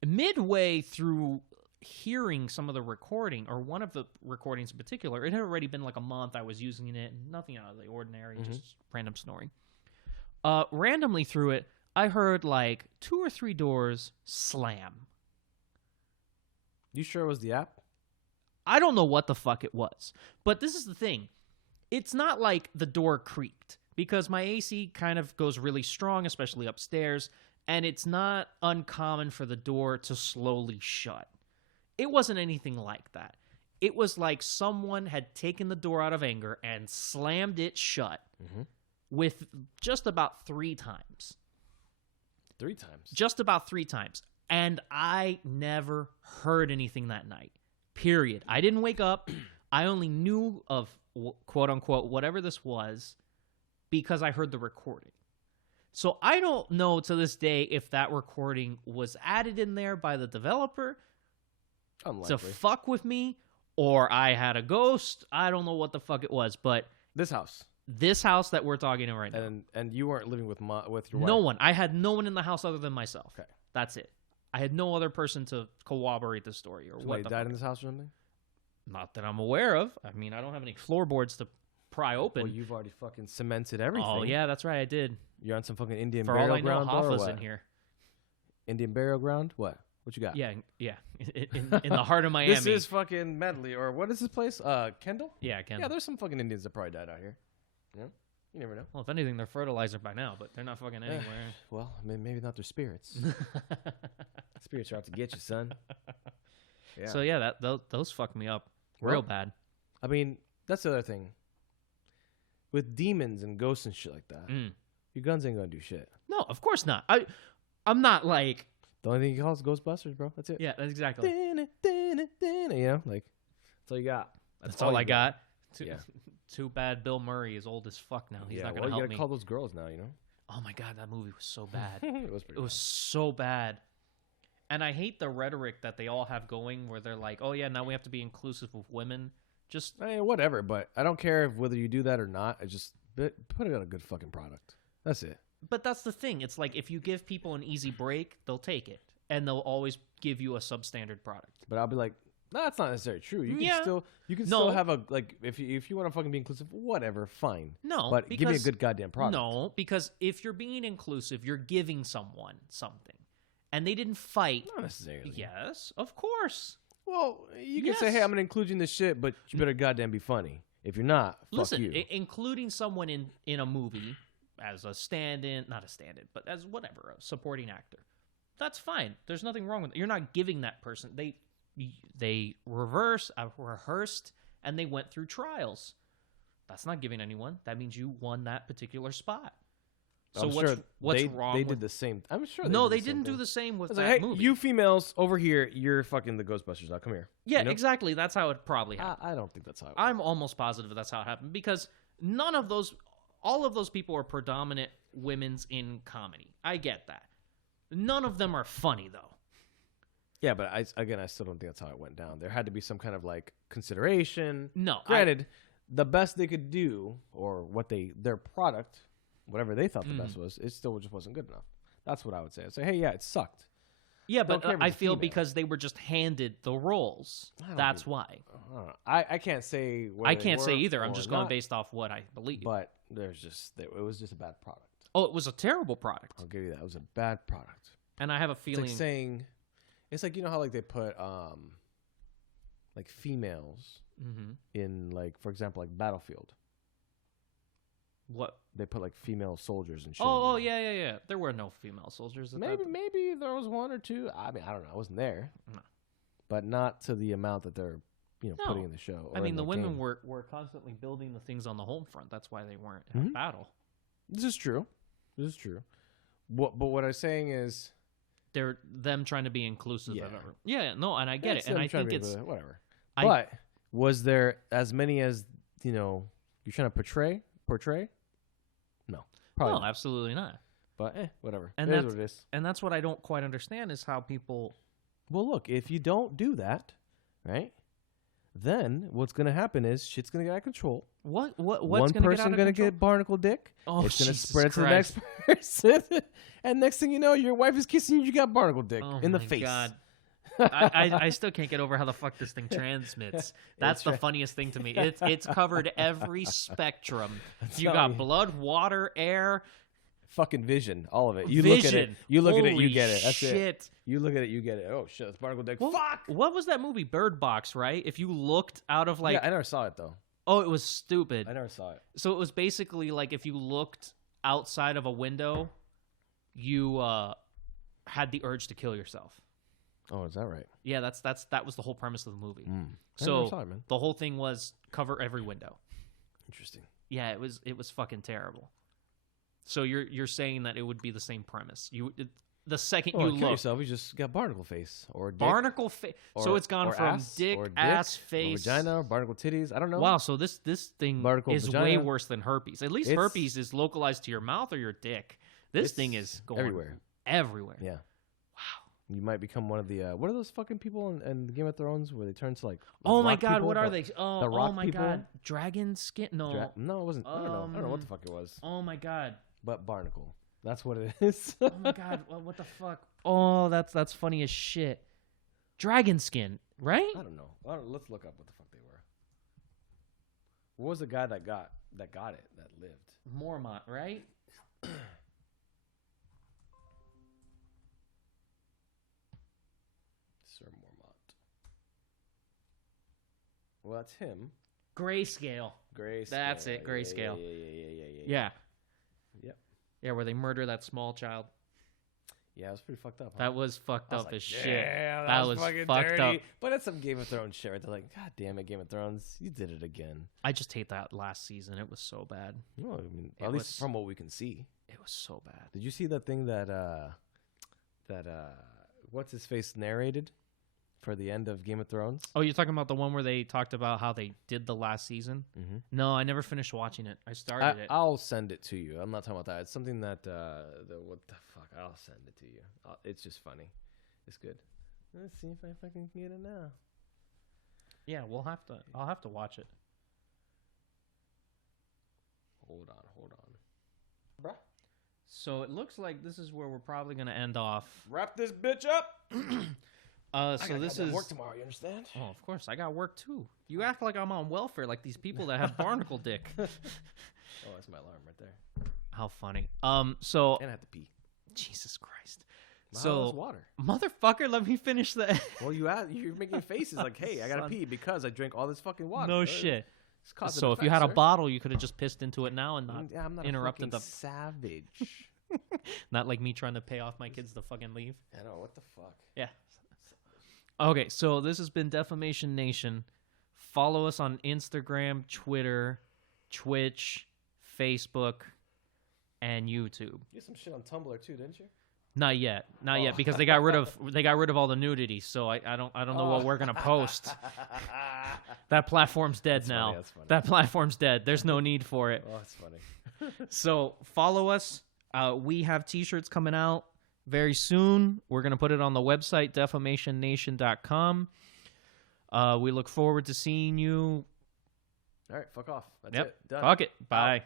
Midway through hearing some of the recording, or one of the recordings in particular, it had already been like a month I was using it, nothing out of the ordinary, just random snoring. Randomly through it, I heard like 2 or 3 doors slam. You sure it was the app? I don't know what the fuck it was, but this is the thing. It's not like the door creaked, because my AC kind of goes really strong, especially upstairs, and it's not uncommon for the door to slowly shut. It wasn't anything like that. It was like someone had taken the door out of anger and slammed it shut with just about 3 times. 3 times? Just about 3 times. And I never heard anything that night. Period. I didn't wake up. I only knew of, quote unquote, whatever this was because I heard the recording. So I don't know to this day if that recording was added in there by the developer to fuck with me, or I had a ghost. I don't know what the fuck it was, but this house that we're talking about right now, and you weren't living with your wife? No one. I had no one in the house other than myself. Okay, that's it. I had no other person to corroborate the story or Somebody died in this house or something. Not that I'm aware of. I mean, I don't have any floorboards to pry open. Well, you've already fucking cemented everything. Oh yeah, that's right. I did. You're on some fucking Indian For burial all I know, ground. Hoffa's in here. Indian burial ground? What you got? Yeah. In the heart of Miami. This is fucking Medley, or what is this place? Kendall? Yeah, Kendall. Yeah, there's some fucking Indians that probably died out here. Yeah, you never know. Well, if anything, they're fertilizer by now, but they're not fucking anywhere. Well, maybe not their spirits. Spirits are out to get you, son. Yeah. So yeah, those fucked me up real bad. I mean, that's the other thing. With demons and ghosts and shit like that, your guns ain't gonna do shit. No, of course not. I'm not like... The only thing you call is Ghostbusters, bro. That's it. Yeah, that's exactly. Like, that's all you got. That's all I got. Too bad Bill Murray is old as fuck now. He's not gonna help me. You gotta call those girls now, Oh my god, that movie was so bad. It was pretty bad. So bad. And I hate the rhetoric that they all have going where they're like, oh yeah, now we have to be inclusive of women. Just whatever, but I don't care whether you do that or not. I just put it on a good fucking product. That's it. But that's the thing. It's like if you give people an easy break, they'll take it, and they'll always give you a substandard product. But I'll be like, no, that's not necessarily true. You can still have a if you want to fucking be inclusive, whatever, fine. No, but give me a good goddamn product. No, because if you're being inclusive, you're giving someone something, and they didn't fight. Not necessarily. Yes, of course. Well, you can say, Yes. hey, I'm going to include you in this shit, but you better goddamn be funny. If you're not, Listen, fuck you. including someone in a movie as a stand-in, not a stand-in, but as whatever, a supporting actor, that's fine. There's nothing wrong with it. You're not giving that person. They rehearsed, and they went through trials. That's not giving anyone. That means you won that particular spot. So what's wrong? They did the same. I'm sure. No, did they the same didn't do thing. the same with It's that like, hey, movie. you females over here, you're fucking the Ghostbusters. Now come here. Yeah, You know? exactly. That's how it probably happened. I don't think that's how it works. I'm almost positive that's how it happened because all of those people are predominant women's in comedy. I get that. None of them are funny though. Yeah, but I still don't think that's how it went down. There had to be some kind of like consideration. No, Granted, the best they could do, or their product, whatever they thought the best was, it still just wasn't good enough. That's what I would say. I'd say, hey, yeah, it sucked. Yeah, but care if I it's a feel female. because they were just handed the roles. That's why. I don't know. I can't say. I can't say either. I'm or just going not, based off what I believe. But it was just a bad product. Oh, it was a terrible product. I'll give you that. It was a bad product. And I have a It's feeling. like saying, it's like, you know how like they put like females Mhm. in, like, for example, like Battlefield. What? They put like female soldiers and shit. Oh, in there. yeah. There were no female soldiers. At Maybe there was one or two. I mean, I don't know. I wasn't there. No. But not to the amount that they're, putting in the show. I or mean, in the women game. were constantly building the things on the home front. That's why they weren't in a battle. This is true. But what I'm saying is, They're them trying to be inclusive. Yeah. Of everyone. Yeah, no, and I get it's it, and them I trying think to be it's whatever. I- But was there as many as you're trying to portray? No, probably. no, not. absolutely not. But whatever. And it is that's- what it is. And that's what I don't quite understand is how people. Well, look, if you don't do that, right? Then what's gonna happen is shit's gonna get out of control. What's One gonna get out person of gonna control? get barnacle dick. Oh, It's gonna Jesus spread it to the Christ. next person, and next thing you know, your wife is kissing you. You got barnacle dick Oh in the my face. God. I still can't get over how the fuck this thing transmits. That's the funniest thing to me. It's covered every spectrum. You telling got you. blood, water, air, Fucking vision, all of it. You vision. look at it. You look at it. You Holy get it. That's shit. it. You look at it. You get it. Oh shit, that's barnacle dick. Well, Fuck. What was that movie? Bird Box, right? If you looked out of like, Yeah, I never saw it though. oh, it was stupid. I never saw it. So it was basically like if you looked outside of a window, you had the urge to kill yourself. Oh, is that right? Yeah, that was the whole premise of the movie. I never So saw it, man. the whole thing was cover every window. Interesting. Yeah, it was fucking terrible. So you're saying that it would be the same premise. The second Oh, you kill look, yourself. You just got barnacle face or dick, barnacle face. So or- it's gone or from ass, dick, or ass, or face, vagina, or barnacle titties. I don't know. Wow, so this thing Barnacle is vagina. way worse than herpes. At least It's- herpes is localized to your mouth or your dick. This thing It's is going everywhere. Everywhere. Yeah. Wow. You might become one of the what are those fucking people in Game of Thrones where they turn to like Oh my rock God, people? what are The- they? Oh, the rock oh my people? God, dragon skin? No. No, it wasn't. I don't know what the fuck it was. Oh my God. But barnacle. That's what it is. Oh my God. What the fuck? Oh, that's funny as shit. Dragon skin, right? I don't know. Let's look up what the fuck they were. What was the guy that got it that lived? Mormont, right? Sir Mormont. Well, that's him. Grayscale. Grayscale. That's it, Grayscale. Yeah. Yeah. Yep. Yeah, where they murder that small child. Yeah, it was pretty fucked up. Huh? That was fucked I was up like, as shit. "Damn, That was fucking fucked dirty." up. But that's some Game of Thrones shit. Right? They're like, God damn it, Game of Thrones, you did it again. I just hate that last season. It was so bad. No, I mean, It at least was- from what we can see. It was so bad. Did you see that thing that what's his face narrated for the end of Game of Thrones? Oh, you're talking about the one where they talked about how they did the last season? Mm-hmm. No, I never finished watching it. I started it. I'll send it to you. I'm not talking about that. It's something that what the fuck? I'll send it to you. It's just funny. It's good. Let's see if I can get it now. Yeah, I'll have to watch it. Hold on. Bruh. So it looks like this is where we're probably going to end off. Wrap this bitch up. So this is work tomorrow. You understand? Oh, of course. I got work too. You act like I'm on welfare, like these people that have barnacle dick. Oh, that's my alarm right there. How funny. So And I have to pee. Jesus Christ. So it's water. Motherfucker, let me finish that. Well, you're making faces like, hey, I gotta pee because I drank all this fucking water. No Right? shit. So if you had a bottle, you could have just pissed into it now and not I'm not interrupted a savage. Not like me trying to pay off my kids to fucking leave. I know, what the fuck. Yeah. Okay, so this has been Defamation Nation. Follow us on Instagram, Twitter, Twitch, Facebook, and YouTube. You did some shit on Tumblr too, didn't you? Not yet, because they got rid of all the nudity. So I don't know what we're gonna post. That platform's dead now. That's funny. That platform's dead. There's no need for it. Oh, that's funny. So follow us. We have T-shirts coming out very soon. We're gonna put it on the website defamationnation.com. We look forward to seeing you. All right, fuck off. That's Yep. it. Done. Fuck it. Bye.